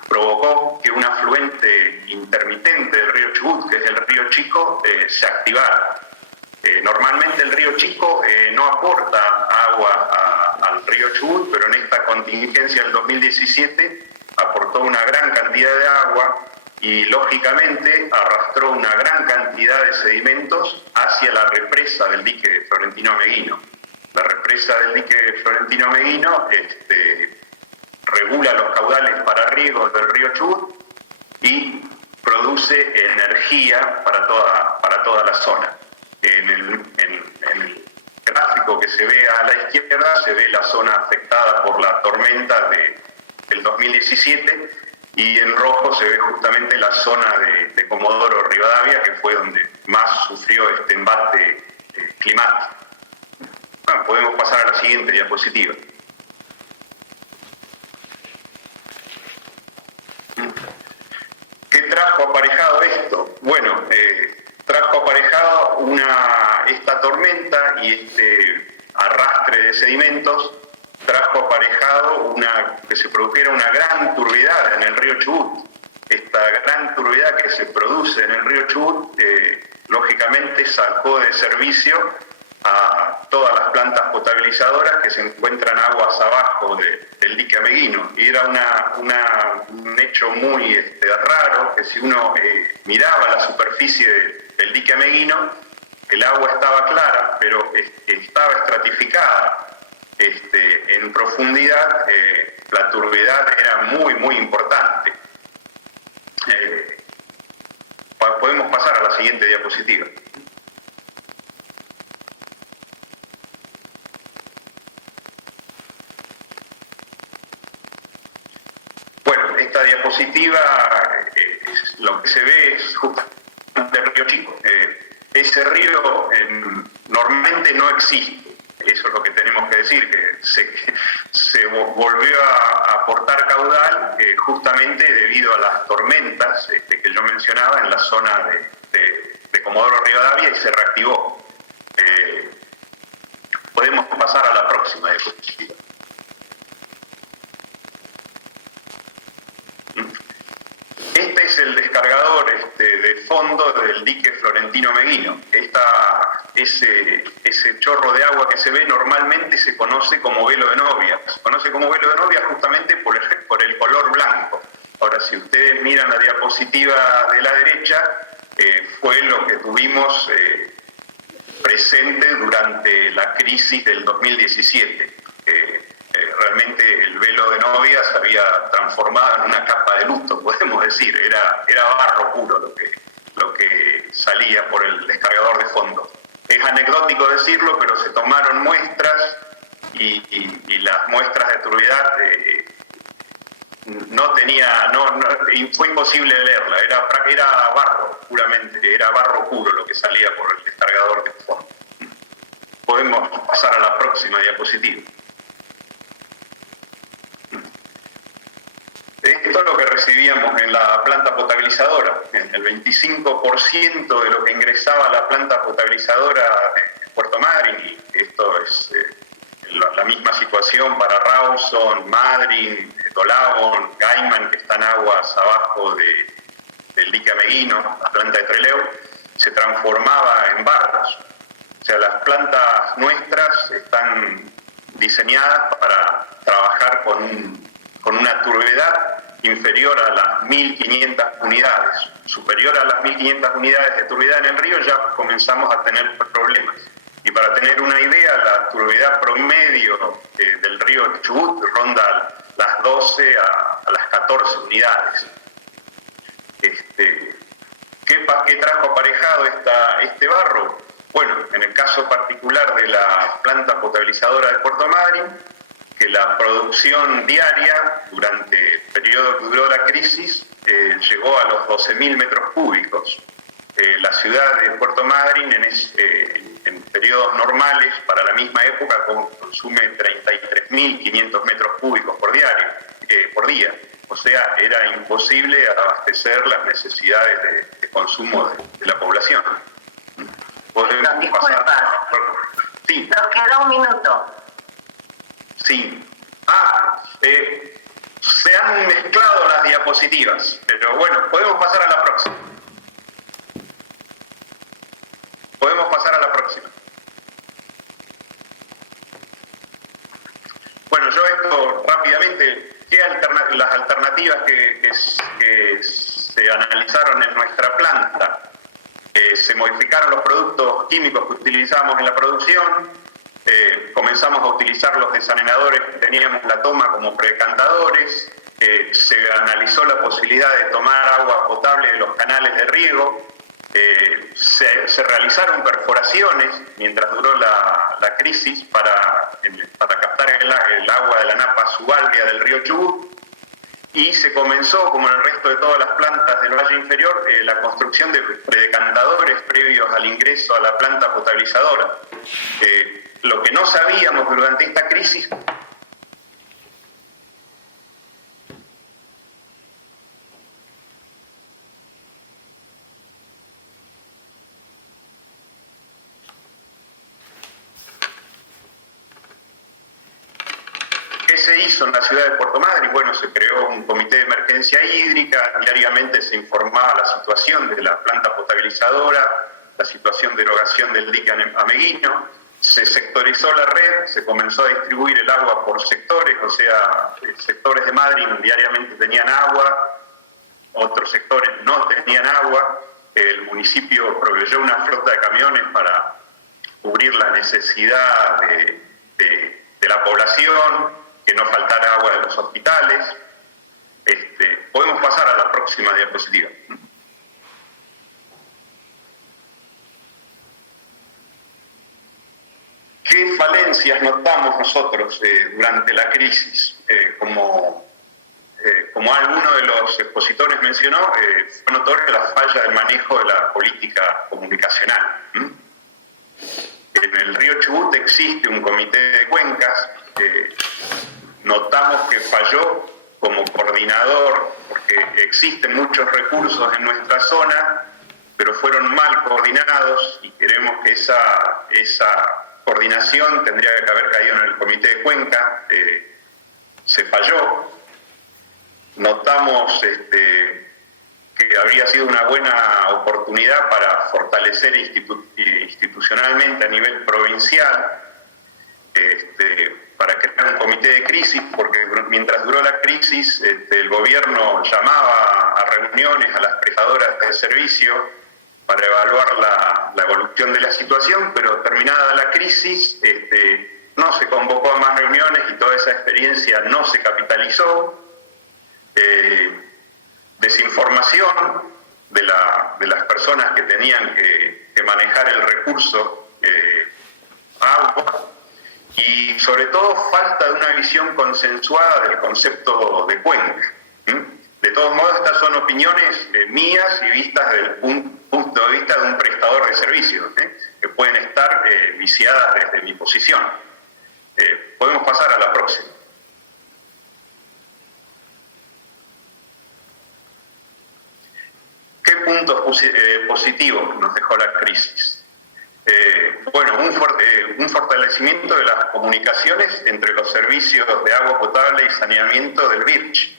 provocó que un afluente intermitente del río Chubut, que es el río Chico, se activara. Normalmente el río Chico no aporta agua al río Chubut, pero en esta contingencia del 2017 aportó una gran cantidad de agua y lógicamente arrastró una gran cantidad de sedimentos hacia la represa del dique Florentino Ameguino. La represa del dique Florentino Ameguino regula los caudales para riego del río Chubut y produce energía para toda la zona. En el gráfico que se ve a la izquierda se ve la zona afectada por la tormenta del 2017, y en rojo se ve justamente la zona de Comodoro Rivadavia, que fue donde más sufrió este embate climático. Bueno, podemos pasar a la siguiente diapositiva. ¿Qué trajo aparejado esto? Bueno, trajo aparejado esta tormenta y este arrastre de sedimentos, trajo aparejado que se produjera una gran turbidez en el río Chubut. Esta gran turbidez que se produce en el río Chubut, lógicamente sacó de servicio a todas las plantas potabilizadoras que se encuentran aguas abajo del dique Ameguino. Y era un hecho muy raro, que si uno miraba la superficie del dique Ameguino, el agua estaba clara, pero estaba estratificada. En profundidad, la turbidez era muy, muy importante. Podemos pasar a la siguiente diapositiva. Bueno, esta diapositiva, lo que se ve es justamente el río Chico. Ese río normalmente no existe. Eso es lo que tenemos que decir, que se volvió a aportar caudal justamente debido a las tormentas que yo mencionaba en la zona de Comodoro Rivadavia, y se reactivó. Podemos pasar a la próxima diapositiva. Este es el descargador de fondo del dique Florentino Meguino. Ese chorro de agua que se ve normalmente se conoce como velo de novia. Se conoce como velo de novia justamente por el color blanco. Ahora, si ustedes miran la diapositiva de la derecha, fue lo que tuvimos presente durante la crisis del 2017. Realmente el velo de novia se había transformado en una capa de luto, podemos decir. Era barro puro lo que salía por el descargador de fondo. Es anecdótico decirlo, pero se tomaron muestras y las muestras de turbidez fue imposible leerla. Era barro, puramente, era barro puro lo que salía por el descargador de fondo. Podemos pasar a la próxima diapositiva. Esto es lo que recibíamos en la planta potabilizadora. El 25% de lo que ingresaba a la planta potabilizadora de Puerto Madryn, y esto es la misma situación para Rawson, Madryn, Tolavon, Gaiman, que están aguas abajo del dique Ameguino, la planta de Trelew, se transformaba en barros. O sea, las plantas nuestras están diseñadas para trabajar con una turbidez inferior a las 1.500 unidades. Superior a las 1.500 unidades de turbidez en el río ya comenzamos a tener problemas. Y para tener una idea, la turbidez promedio del río Chubut ronda las 12 a las 14 unidades. ¿Qué trajo aparejado este barro? Bueno, en el caso particular de la planta potabilizadora de Puerto Madryn, que la producción diaria durante el periodo que duró la crisis llegó a los 12.000 metros cúbicos. La ciudad de Puerto Madryn en periodos normales para la misma época consume 33.500 metros cúbicos por día. O sea, era imposible abastecer las necesidades de consumo de la población. Disculpa, sí. Nos queda un minuto. Sí. Se han mezclado las diapositivas, pero bueno, podemos pasar a la próxima. Bueno, yo esto rápidamente, las alternativas que se analizaron en nuestra planta. Se modificaron los productos químicos que utilizamos en la producción, comenzamos a utilizar los desalinadores que teníamos en la toma como precantadores, se analizó la posibilidad de tomar agua potable de los canales de riego, se realizaron perforaciones mientras duró la crisis para captar el agua de la napa subalvia del río Chubut. y se comenzó, como en el resto de todas las plantas del Valle Inferior, la construcción de predecantadores previos al ingreso a la planta potabilizadora. Lo que no sabíamos durante esta crisis en la ciudad de Puerto Madryn. Bueno, se creó un comité de emergencia hídrica, diariamente se informaba la situación de la planta potabilizadora, la situación de erogación del dique Ameguino, se sectorizó la red, se comenzó a distribuir el agua por sectores, o sea, sectores de Madryn diariamente tenían agua, otros sectores no tenían agua, el municipio proveyó una flota de camiones para cubrir la necesidad de la población, que no faltara agua de los hospitales. Podemos pasar a la próxima diapositiva. ¿Qué falencias notamos nosotros durante la crisis? Como alguno de los expositores mencionó, fue notoria la falla del manejo de la política comunicacional. En el río Chubut existe un comité de cuencas. Notamos que falló como coordinador porque existen muchos recursos en nuestra zona, pero fueron mal coordinados y queremos que esa coordinación tendría que haber caído en el comité de cuenca. Se falló. Notamos que habría sido una buena oportunidad para fortalecer institucionalmente a nivel provincial, para crear un comité de crisis, porque mientras duró la crisis el gobierno llamaba a reuniones a las prestadoras de servicio para evaluar la evolución de la situación, pero terminada la crisis no se convocó a más reuniones y toda esa experiencia no se capitalizó. Desinformación de las personas que tenían que manejar el recurso agua, y sobre todo falta de una visión consensuada del concepto de cuenca. De todos modos, estas son opiniones mías y vistas desde el punto de vista de un prestador de servicios, que pueden estar viciadas desde mi posición. Podemos pasar a la próxima. ¿Qué puntos positivos nos dejó la crisis? Bueno, un fortalecimiento de las comunicaciones entre los servicios de agua potable y saneamiento del VIRCH.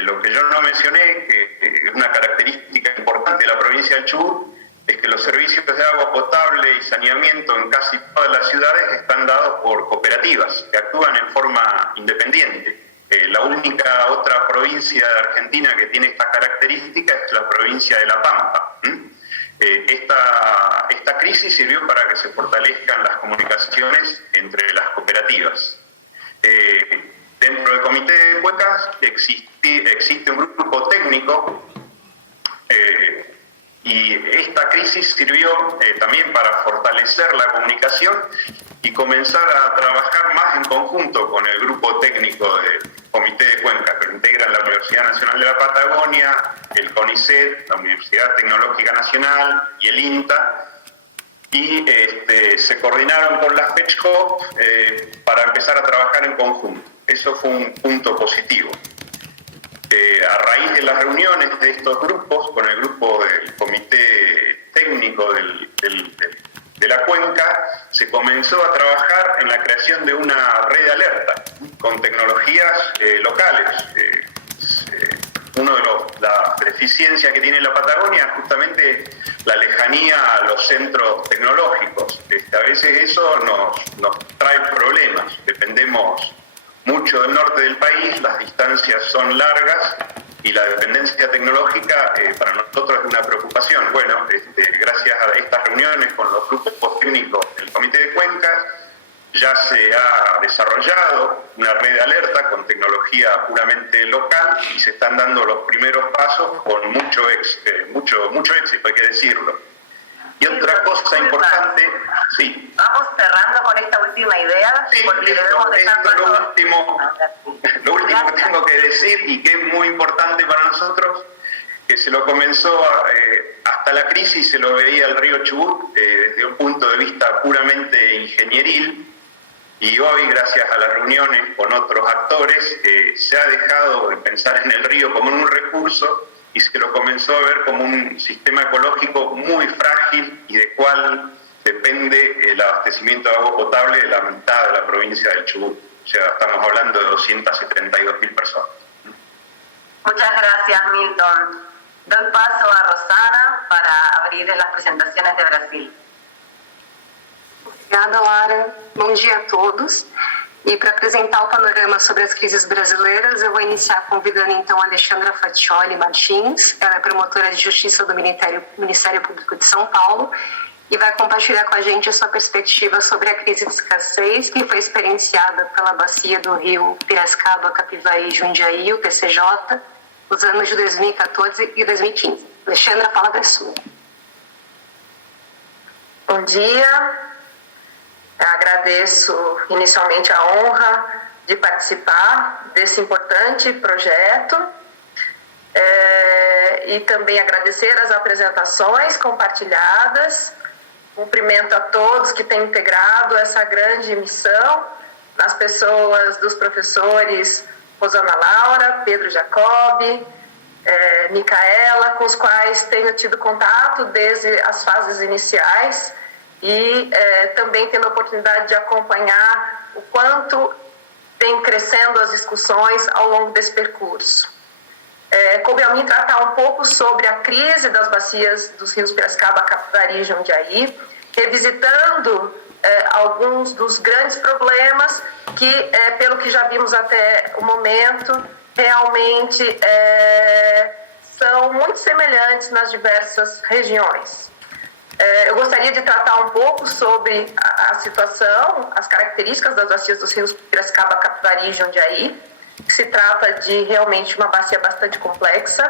Lo que yo no mencioné, que es una característica importante de la provincia del Chubut, es que los servicios de agua potable y saneamiento en casi todas las ciudades están dados por cooperativas que actúan en forma independiente. La única otra provincia de Argentina que tiene esta característica es la provincia de La Pampa. Esta crisis sirvió para que se fortalezcan las comunicaciones entre las cooperativas. Dentro del comité de cuencas existe un grupo técnico y esta crisis sirvió también para fortalecer la comunicación y comenzar a trabajar más en conjunto con el grupo técnico del comité de cuencas que integran la Universidad Nacional de la Patagonia, el CONICET, la Universidad Tecnológica Nacional y el INTA, y se coordinaron con las PECHCO para empezar a trabajar en conjunto. Eso fue un punto positivo. A raíz de las reuniones de estos grupos, con el grupo del comité técnico de la cuenca, se comenzó a trabajar en la creación de una red de alerta con tecnologías locales. Una de las deficiencias que tiene la Patagonia es justamente la lejanía a los centros tecnológicos. A veces eso nos trae problemas. Dependemos mucho del norte del país, las distancias son largas y la dependencia tecnológica para nosotros es una preocupación. Bueno, gracias a estas reuniones con los grupos técnicos del Comité de Cuencas, ya se ha desarrollado una red de alerta con tecnología puramente local y se están dando los primeros pasos con mucho éxito, hay que decirlo. Y otra cosa importante, Sí. Vamos cerrando con esta última idea, Sí, porque listo. debemos dejar Esto es paso... lo último que tengo que decir y que es muy importante para nosotros, que se lo comenzó hasta la crisis, se lo veía el río Chubut desde un punto de vista puramente ingenieril, y hoy, gracias a las reuniones con otros actores, se ha dejado de pensar en el río como en un recurso y se lo comenzó a ver como un sistema ecológico muy frágil y de cual depende el abastecimiento de agua potable de la mitad de la provincia del Chubut. O sea, estamos hablando de 272.000 personas. Muchas gracias, Milton. Doy paso a Rosana para abrir las presentaciones de Brasil. Obrigada, Lara. Bom dia a todos. E para apresentar o panorama sobre as crises brasileiras, eu vou iniciar convidando então a Alexandra Faccioli Martins. Ela é promotora de Justiça do Ministério Público de São Paulo e vai compartilhar com a gente a sua perspectiva sobre a crise de escassez que foi experienciada pela bacia do rio Piracicaba, Capivari e Jundiaí, o PCJ, nos anos de 2014 e 2015. Alexandra, a palavra é sua. Bom dia. Agradeço inicialmente a honra de participar desse importante projeto e também agradecer as apresentações compartilhadas. Cumprimento a todos que têm integrado essa grande missão, nas pessoas dos professores Rosana Laura, Pedro Jacobi, Micaela, com os quais tenho tido contato desde as fases iniciais e também tendo a oportunidade de acompanhar o quanto vem crescendo as discussões ao longo desse percurso. Coube a mim tratar um pouco sobre a crise das bacias dos rios Piracicaba, Capivari e Jundiaí, revisitando alguns dos grandes problemas que, pelo que já vimos até o momento, realmente são muito semelhantes nas diversas regiões. Eu gostaria de tratar um pouco sobre a situação, as características das bacias dos rios Piracicaba, Capivari e Jundiaí, que se trata de realmente uma bacia bastante complexa,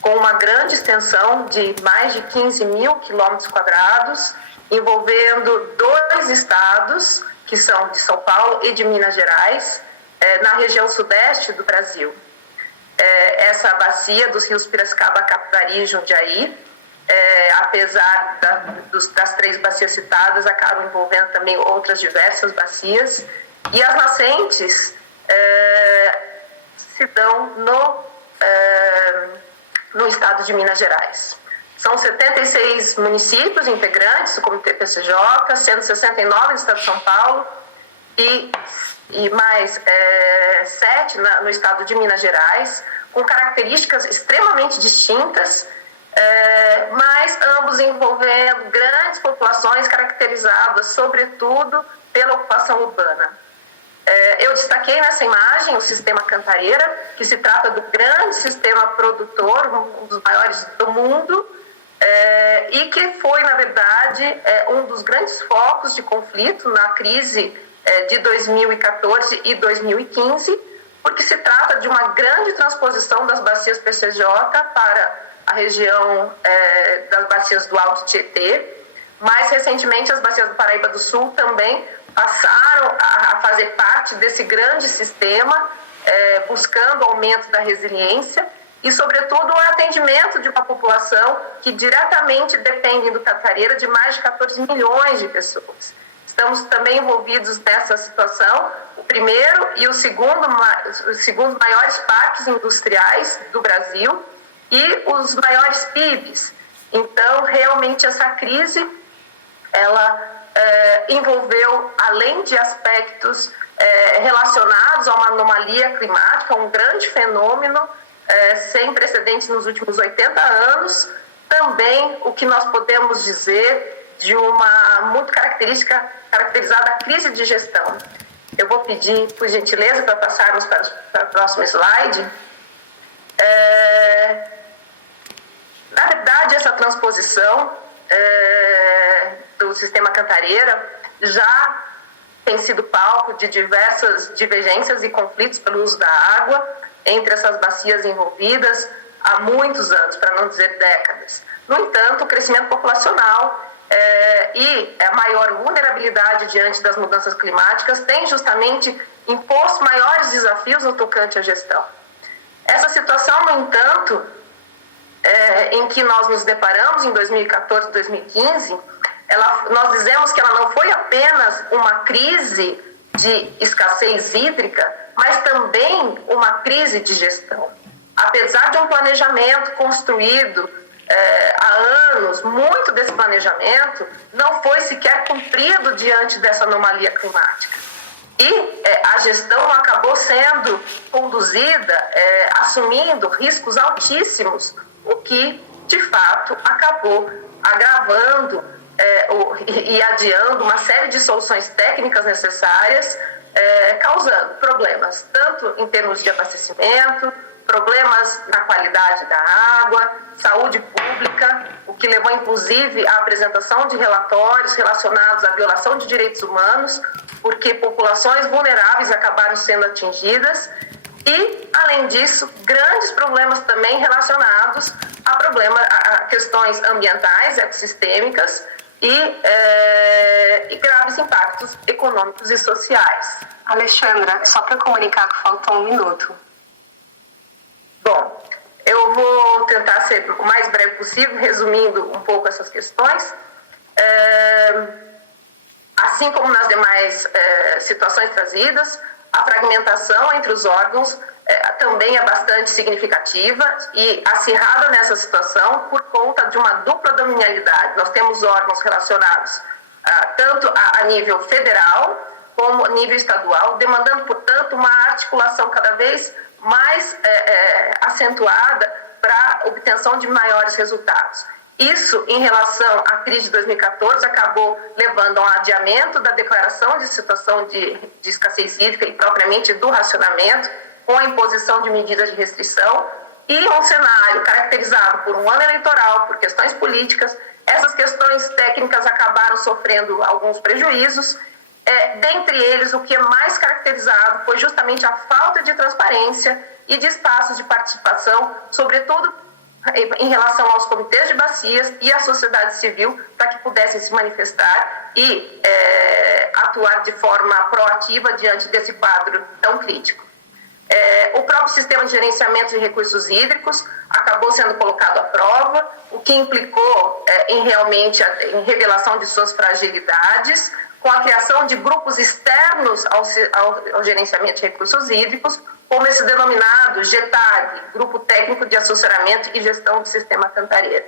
com uma grande extensão de mais de 15 mil quilômetros quadrados, envolvendo 2 estados, que são de São Paulo e de Minas Gerais, na região sudeste do Brasil. Essa bacia dos rios Piracicaba, Capivari e Jundiaí, apesar das 3 bacias citadas, acabam envolvendo também outras diversas bacias, e as nascentes se dão no estado de Minas Gerais. São 76 municípios integrantes do Comitê PCJ, 169 no estado de São Paulo e mais 7 no estado de Minas Gerais, com características extremamente distintas, mas ambos envolvendo grandes populações caracterizadas, sobretudo, pela ocupação urbana. Eu destaquei nessa imagem o sistema Cantareira, que se trata do grande sistema produtor, um dos maiores do mundo, e que foi, na verdade, um dos grandes focos de conflito na crise de 2014 e 2015, porque se trata de uma grande transposição das bacias PCJ para a região das bacias do Alto Tietê. Mais recentemente, as bacias do Paraíba do Sul também passaram a fazer parte desse grande sistema, buscando o aumento da resiliência e, sobretudo, o atendimento de uma população que diretamente depende do Cantareira, de mais de 14 milhões de pessoas. Estamos também envolvidos nessa situação, o primeiro e os segundo maiores parques industriais do Brasil e os maiores PIBs. Então, realmente, essa crise, ela envolveu, além de aspectos relacionados a uma anomalia climática, um grande fenômeno sem precedentes nos últimos 80 anos, também o que nós podemos dizer de uma muito caracterizada crise de gestão. Eu vou pedir, por gentileza, para passarmos para o próximo slide. Na verdade, essa transposição do sistema Cantareira já tem sido palco de diversas divergências e conflitos pelo uso da água entre essas bacias envolvidas há muitos anos, para não dizer décadas. No entanto, o crescimento populacional e a maior vulnerabilidade diante das mudanças climáticas tem justamente imposto maiores desafios no tocante à gestão. Essa situação, no entanto, em que nós nos deparamos em 2014 e 2015, nós dizemos que ela não foi apenas uma crise de escassez hídrica, mas também uma crise de gestão. Apesar de um planejamento construído há anos, muito desse planejamento não foi sequer cumprido diante dessa anomalia climática. E a gestão acabou sendo conduzida assumindo riscos altíssimos, o que, de fato, acabou agravando e adiando uma série de soluções técnicas necessárias, causando problemas tanto em termos de abastecimento, problemas na qualidade da água, saúde pública, o que levou inclusive à apresentação de relatórios relacionados à violação de direitos humanos, porque populações vulneráveis acabaram sendo atingidas, e, além disso, grandes problemas também relacionados a questões ambientais, ecossistêmicas e graves impactos econômicos e sociais. Alexandra, só para comunicar que faltou 1 minuto. Bom, eu vou tentar ser o mais breve possível, resumindo um pouco essas questões. Assim como nas demais situações trazidas, a fragmentação entre os órgãos também é bastante significativa e acirrada nessa situação por conta de uma dupla dominialidade. Nós temos órgãos relacionados tanto a nível federal como a nível estadual, demandando, portanto, uma articulação cada vez mais acentuada para a obtenção de maiores resultados. Isso, em relação à crise de 2014, acabou levando a um adiamento da declaração de situação de escassez hídrica e propriamente do racionamento, com a imposição de medidas de restrição, e um cenário caracterizado por um ano eleitoral, por questões políticas. Essas questões técnicas acabaram sofrendo alguns prejuízos. Dentre eles, o que é mais caracterizado foi justamente a falta de transparência e de espaços de participação, sobretudo em relação aos comitês de bacias e à sociedade civil, para que pudessem se manifestar e atuar de forma proativa diante desse quadro tão crítico. O próprio sistema de gerenciamento de recursos hídricos acabou sendo colocado à prova, o que implicou em revelação de suas fragilidades, com a criação de grupos externos ao gerenciamento de recursos hídricos, como esse denominado GTAG, Grupo Técnico de Assessoramento e Gestão do Sistema Cantareira.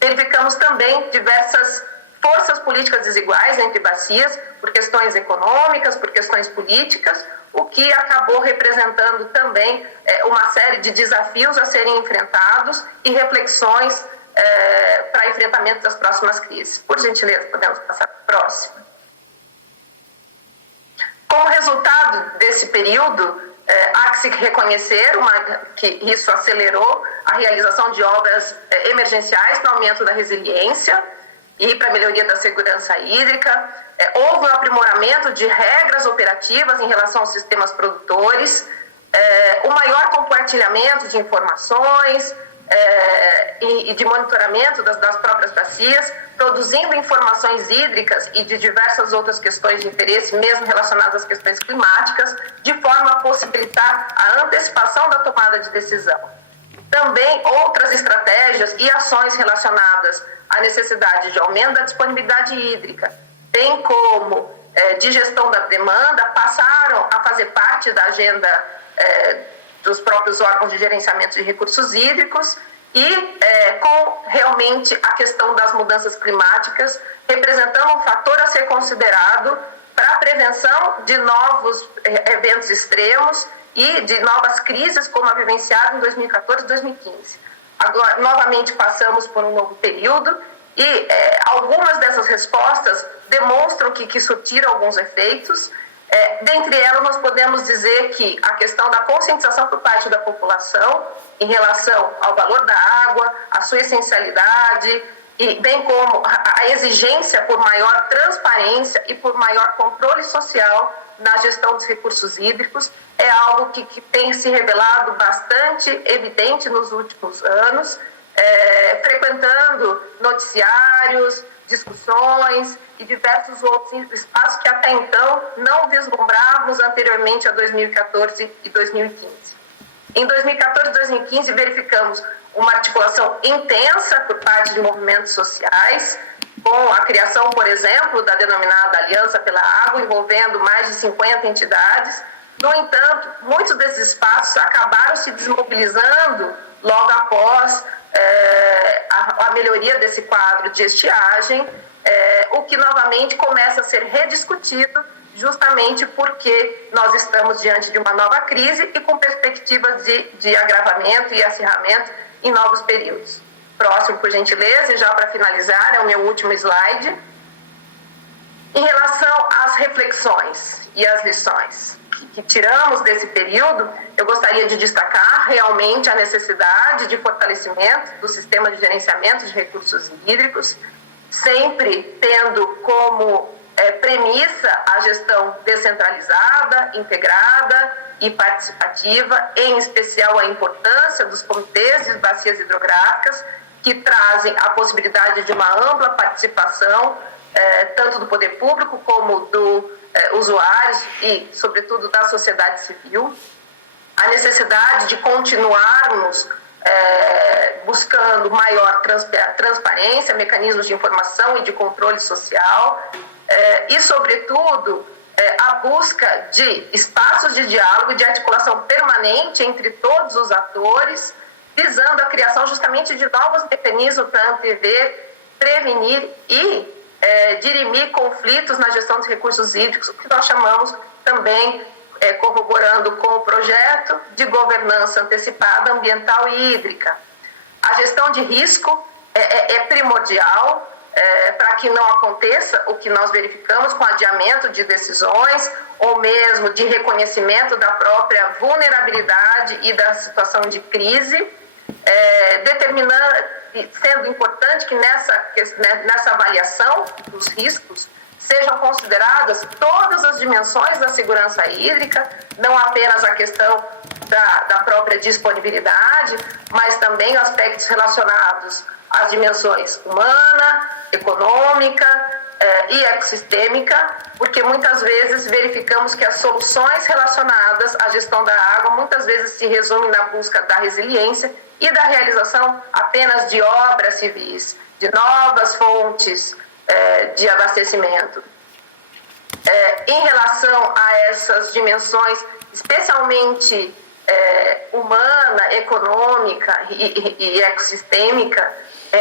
Verificamos também diversas forças políticas desiguais entre bacias, por questões econômicas, por questões políticas, o que acabou representando também uma série de desafios a serem enfrentados e reflexões para enfrentamento das próximas crises. Por gentileza, podemos passar para a próxima. Como resultado desse período, há que se reconhecer que isso acelerou a realização de obras emergenciais para o aumento da resiliência e para a melhoria da segurança hídrica. Houve um aprimoramento de regras operativas em relação aos sistemas produtores, o maior compartilhamento de informações e de monitoramento das próprias bacias, produzindo informações hídricas e de diversas outras questões de interesse, mesmo relacionadas às questões climáticas, de forma a possibilitar a antecipação da tomada de decisão. Também outras estratégias e ações relacionadas à necessidade de aumento da disponibilidade hídrica, bem como de gestão da demanda, passaram a fazer parte da agenda dos próprios órgãos de gerenciamento de recursos hídricos e com realmente a questão das mudanças climáticas representando um fator a ser considerado para a prevenção de novos eventos extremos e de novas crises como a vivenciada em 2014 e 2015. Agora, novamente passamos por um novo período e algumas dessas respostas demonstram que surtiram alguns efeitos. Dentre elas, nós podemos dizer que a questão da conscientização por parte da população em relação ao valor da água, a sua essencialidade, e bem como a exigência por maior transparência e por maior controle social na gestão dos recursos hídricos, é algo que tem se revelado bastante evidente nos últimos anos frequentando noticiários, discussões e diversos outros espaços que até então não vislumbrávamos anteriormente a 2014 e 2015. Em 2014 e 2015 verificamos uma articulação intensa por parte de movimentos sociais, com a criação, por exemplo, da denominada Aliança pela Água, envolvendo mais de 50 entidades. No entanto, muitos desses espaços acabaram se desmobilizando logo após a melhoria desse quadro de estiagem, o que novamente começa a ser rediscutido, justamente porque nós estamos diante de uma nova crise e com perspectivas de agravamento e acirramento em novos períodos. Próximo, por gentileza, e já para finalizar, é o meu último slide. Em relação às reflexões e às lições que tiramos desse período, eu gostaria de destacar realmente a necessidade de fortalecimento do sistema de gerenciamento de recursos hídricos, sempre tendo como premissa a gestão descentralizada, integrada e participativa, em especial a importância dos comitês de bacias hidrográficas, que trazem a possibilidade de uma ampla participação, tanto do poder público como do usuários e, sobretudo, da sociedade civil. A necessidade de continuarmos buscando maior transparência, mecanismos de informação e de controle social e, sobretudo, a busca de espaços de diálogo e de articulação permanente entre todos os atores, visando a criação justamente de novos mecanismos para antever, prevenir e dirimir conflitos na gestão dos recursos hídricos, o que nós chamamos também, corroborando com o projeto de governança antecipada ambiental e hídrica. A gestão de risco é primordial para que não aconteça o que nós verificamos com adiamento de decisões ou mesmo de reconhecimento da própria vulnerabilidade e da situação de crise, sendo importante que nessa avaliação dos riscos sejam consideradas todas as dimensões da segurança hídrica, não apenas a questão da própria disponibilidade, mas também aspectos relacionados às dimensões humana, econômica e ecossistêmica, porque muitas vezes verificamos que as soluções relacionadas à gestão da água muitas vezes se resumem na busca da resiliência e da realização apenas de obras civis, de novas fontes de abastecimento. Em relação a essas dimensões, especialmente humana, econômica e ecossistêmica,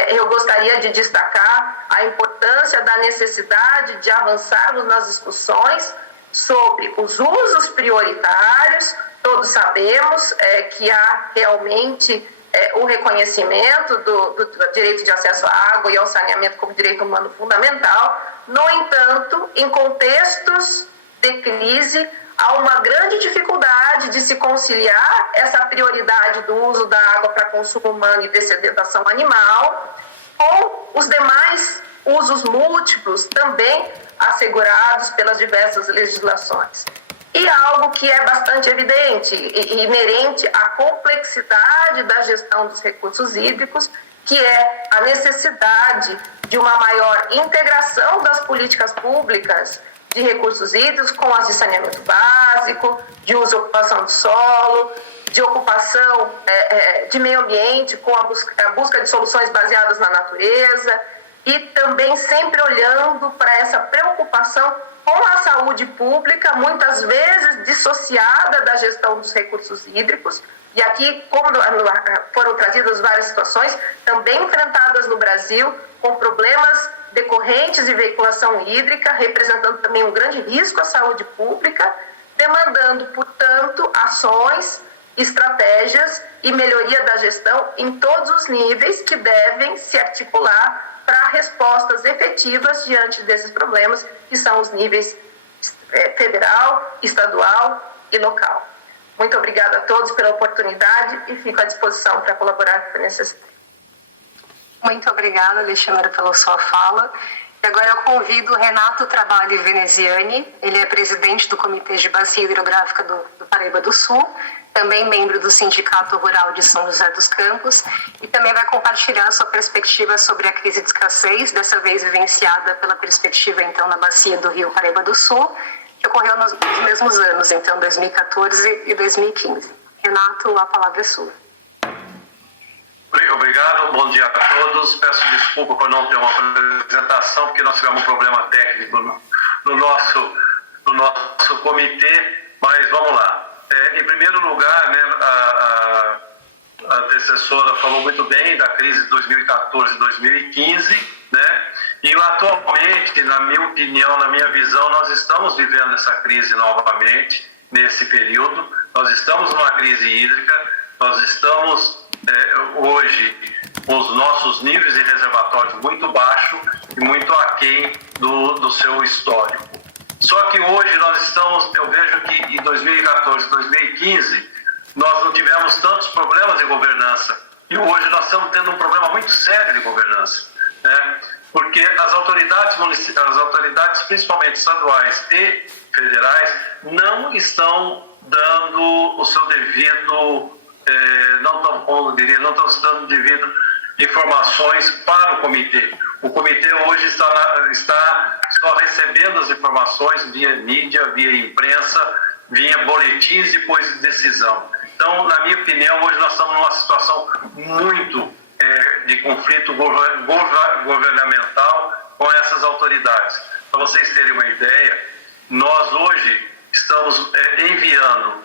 eu gostaria de destacar a importância da necessidade de avançarmos nas discussões sobre os usos prioritários. Todos sabemos que há realmente o reconhecimento do direito de acesso à água e ao saneamento como direito humano fundamental. No entanto, em contextos de crise, há uma grande dificuldade de se conciliar essa prioridade do uso da água para consumo humano e dessedentação animal com os demais usos múltiplos também assegurados pelas diversas legislações. E algo que é bastante evidente e inerente à complexidade da gestão dos recursos hídricos, que é a necessidade de uma maior integração das políticas públicas de recursos hídricos com as de saneamento básico, de uso e ocupação do solo, de ocupação de meio ambiente com a busca de soluções baseadas na natureza e também sempre olhando para essa preocupação com a saúde pública, muitas vezes dissociada da gestão dos recursos hídricos. E aqui, como foram trazidas várias situações, também enfrentadas no Brasil, com problemas decorrentes de veiculação hídrica, representando também um grande risco à saúde pública, demandando, portanto, ações, estratégias e melhoria da gestão em todos os níveis que devem se articular para respostas efetivas diante desses problemas, que são os níveis federal, estadual e local. Muito obrigada a todos pela oportunidade e fico à disposição para colaborar com a necessidade. Muito obrigada, Alexandra, pela sua fala. E agora eu convido o Renato Trabalho Veneziani, ele é presidente do Comitê de Bacia Hidrográfica do Paraíba do Sul, também membro do Sindicato Rural de São José dos Campos, e também vai compartilhar a sua perspectiva sobre a crise de escassez, dessa vez vivenciada pela perspectiva, então, na bacia do Rio Paraíba do Sul, que ocorreu nos mesmos anos, então, 2014 e 2015. Renato, a palavra é sua. Obrigado, bom dia a todos. Peço desculpa por não ter uma apresentação, porque nós tivemos um problema técnico no nosso comitê, mas vamos lá. Em primeiro lugar, né, a antecessora falou muito bem da crise de 2014 e 2015, né? E atualmente, na minha opinião, na minha visão, nós estamos vivendo essa crise novamente nesse período. Nós estamos numa crise hídrica, nós estamos hoje com os nossos níveis de reservatórios muito baixos e muito aquém do seu histórico. Só que hoje nós estamos, eu vejo que em 2014 e 2015 nós não tivemos tantos problemas de governança e hoje nós estamos tendo um problema muito sério de governança, né? Porque as autoridades principalmente estaduais e federais não estão dando o seu devido, não estão dando devido informações para o comitê. O comitê hoje está só recebendo as informações via mídia, via imprensa, via boletins depois de decisão. Então, na minha opinião, hoje nós estamos numa situação muito de conflito governamental com essas autoridades. Para vocês terem uma ideia, nós hoje estamos enviando,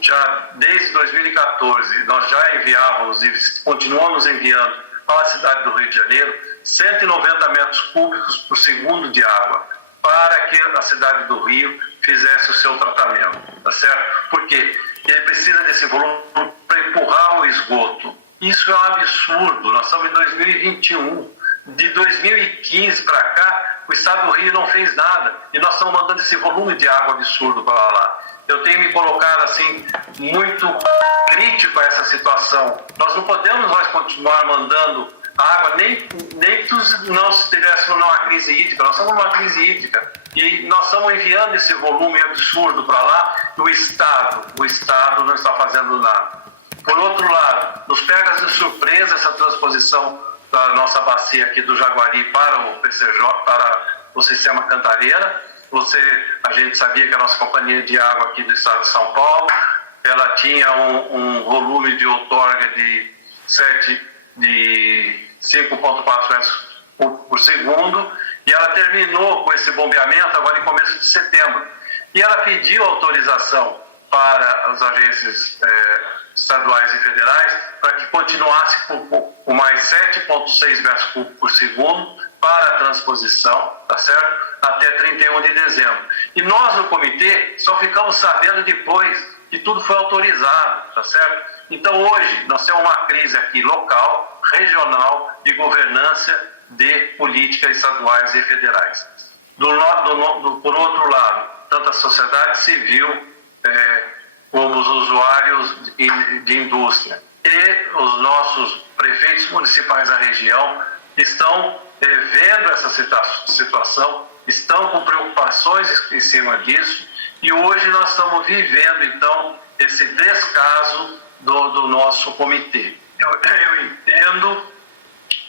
já desde 2014, nós já enviávamos e continuamos enviando para a cidade do Rio de Janeiro 190 metros cúbicos por segundo de água para que a cidade do Rio fizesse o seu tratamento, tá certo? Porque ele precisa desse volume para empurrar o esgoto. Isso é um absurdo, nós estamos em 2021. De 2015 para cá, o estado do Rio não fez nada e nós estamos mandando esse volume de água absurdo para lá. Eu tenho me colocado assim, muito crítico a essa situação. Nós não podemos mais continuar mandando água, nem que não estivéssemos numa crise hídrica. Nós estamos numa crise hídrica e nós estamos enviando esse volume absurdo para lá e o Estado não está fazendo nada. Por outro lado, nos pega de surpresa essa transposição da nossa bacia aqui do Jaguari para o PCJ, para o sistema Cantareira. A gente sabia que a nossa companhia de água aqui do estado de São Paulo, ela tinha um volume de outorga de 5,4 metros por segundo e ela terminou com esse bombeamento agora em começo de setembro. E ela pediu autorização para as agências estaduais e federais para que continuasse com mais 7,6 metros cúbicos por segundo para a transposição, tá certo? Até 31 de dezembro. E nós, no comitê, só ficamos sabendo depois que tudo foi autorizado, tá certo? Então, hoje, nós temos uma crise aqui local, regional, de governança de políticas estaduais e federais. Por outro lado, tanto a sociedade civil como os usuários de indústria e os nossos prefeitos municipais da região estão vendo essa situação, estão com preocupações em cima disso e hoje nós estamos vivendo, então, esse descaso do nosso comitê. Eu entendo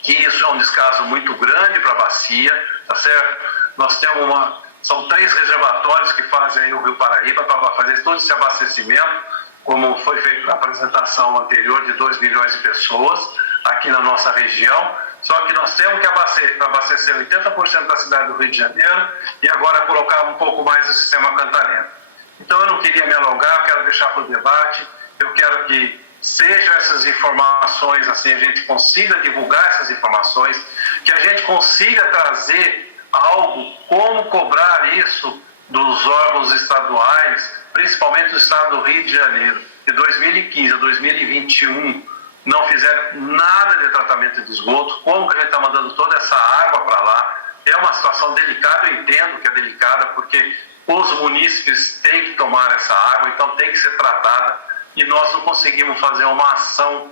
que isso é um descaso muito grande para a bacia, tá certo? Nós temos são 3 reservatórios que fazem aí o Rio Paraíba para fazer todo esse abastecimento, como foi feito na apresentação anterior, de 2 milhões de pessoas aqui na nossa região. Só que nós temos que abastecer 80% da cidade do Rio de Janeiro e agora colocar um pouco mais no sistema Cantareira. Então eu não queria me alongar, eu quero deixar para o debate, eu quero que sejam essas informações, assim, a gente consiga divulgar essas informações, que a gente consiga trazer algo, como cobrar isso dos órgãos estaduais, principalmente do estado do Rio de Janeiro, de 2015 a 2021, não fizeram nada de tratamento de esgoto, como que a gente está mandando toda essa água para lá. É uma situação delicada, eu entendo que é delicada, porque os munícipes têm que tomar essa água, então tem que ser tratada, e nós não conseguimos fazer uma ação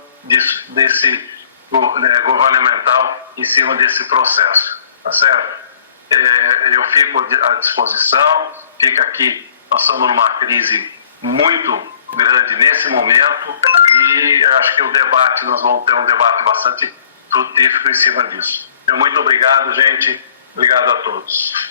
governamental em cima desse processo, tá certo? Eu fico à disposição, fica aqui, nós estamos numa crise muito grande nesse momento e eu acho que o debate, nós vamos ter um debate bastante frutífero em cima disso. Muito obrigado, gente. Obrigado a todos.